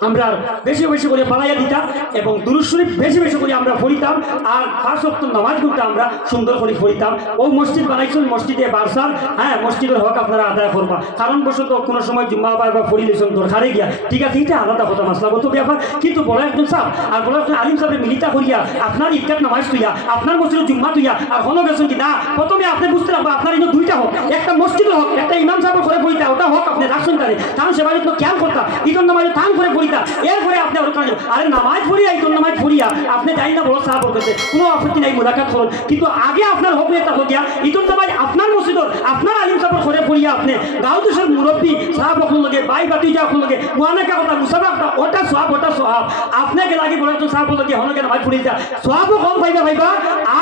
আমরা বেশি বেশি করে বাড়াইয়া দিতাম এবং দুরূদ শরীফ বেশি বেশি করে আমরা পড়িতাম আর পাঁচ ওয়াক্ত নামাজগুলো আমরা সুন্দর করে পড়িতাম ও মসজিদ বানাইছেন মসজিদে বারসার হ্যাঁ মসজিদের হক আপনারা আদায় করবা কারণ বশত কোনো সময় জুম্মা বা পড়ি লেছেন দরকারে গিয়া ঠিক আছে এটা আলাদা কথা মাসলাগত ব্যাপার কিন্তু বড় একজন সাহেব আর বড় একজন আলিম সাহেবের মিলিতা করিয়া আপনার ঈদগাহ নামাজ তুইয়া আপনার মসজিদে জুম্মা তুইয়া আর হলো গেছেন কি না প্রথমে আপনি বুঝতে পারবেন আপনার এই দুইটা হক একটা মসজিদ হক একটা ইমাম সাহেবের করে পড়িতা ওটা হক আপনি রাখছেন তারে কারণ সেবার তো খেয়াল করতা ঈদের নামাজে তান করে পড়িতা এরপরে আপনি আরে নামাজ পড়িয়া ঈদের নামাজ পড়িয়া আপনি যাই না বড় সাহেব করতেছে কোনো আপত্তি নাই মোলাকাত করুন কিন্তু আগে আপনার হক এটা হইয়া ঈদের নামাজ আপনার মসজিদর আপনার আলিম সাহেবের করে পড়িয়া আপনি গাঁও দেশের মুরব্বী সাহেব হকুন লগে বাই বাতি যা হকুন লগে মুয়ানাকা কথা মুসাফা কথা ওটা সওয়াব আপনাকে লাগে বড় একজন সাহেব লগে হনকে নামাজ পড়িয়া সওয়াবও কম পাইবা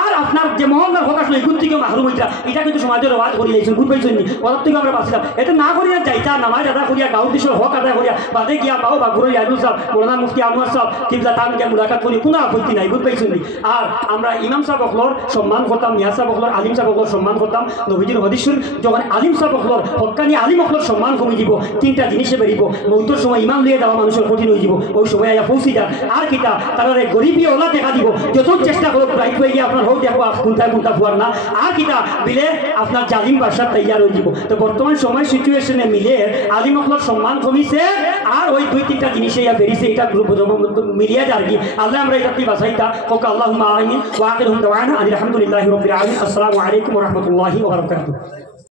আর আপনার যে মহল্লার হক আসলে এগুন থেকে মাহরুম হইতা এটা কিন্তু সমাজের আওয়াজ করি লাইছেন বুঝ পাইছেন নি ওর থেকে আমরা বাঁচলাম এটা না করিয়া যাইতা নামাজ আদা করিয়া গাঁও দেশের হক আদায় করিয়া বাদে গিয়া বাও বা ঘুরে আইনুল সাহেব মৌলানা মুফতি আনোয়ার সাহেব কিবলা তানকে মুলাকাত করি কোনো আপত্তি নাই বুঝ পাইছেন নি আর আমরা ইমাম সাহেব হকলর সম্মান করতাম মিয়া সাহেব হকলর আলিম সাহেব হকলর সম্মান করতাম নবীজির হাদিস শরীফ যখন আলিম সাহেব হকলর হক্কানি আলিম হকলর সম্মান কমে দিব তিনটা জিনিসে বেরিব মৌতর সময় ইমাম লিয়ে দেওয়া মানুষের কঠিন হয়ে যাব ওই সময় আয়া পৌঁছি যান আর কিতা তারা গরিবী ওলা দেখা দিব যত চেষ্টা করো রাইট হয়ে গিয়ে আপনার হোক দেখো কোনটা ফুয়ার না আর কিতা বিলে আপনার জালিম বাসার তৈয়ার হয়ে যাব তো বর্তমান সময় সিচুয়েশনে মিলে আলিম হকলর সম্মান কমিছে আর ওই দুই তিনটা জিনিসে ইয়া বেরিয়েছে এটা মিলিয়ে যার কি আল্লাহ আমরা এটা বাসাইতা হোক আল্লাহুম্মা আমিন ওয়া আখিরুহুম দাওয়ানা আলহামদুলিল্লাহি রাব্বিল আলামিন আসসালামু আলাইকুম ওয়া রাহমাতুল্লাহি ওয়া বারাকাতুহু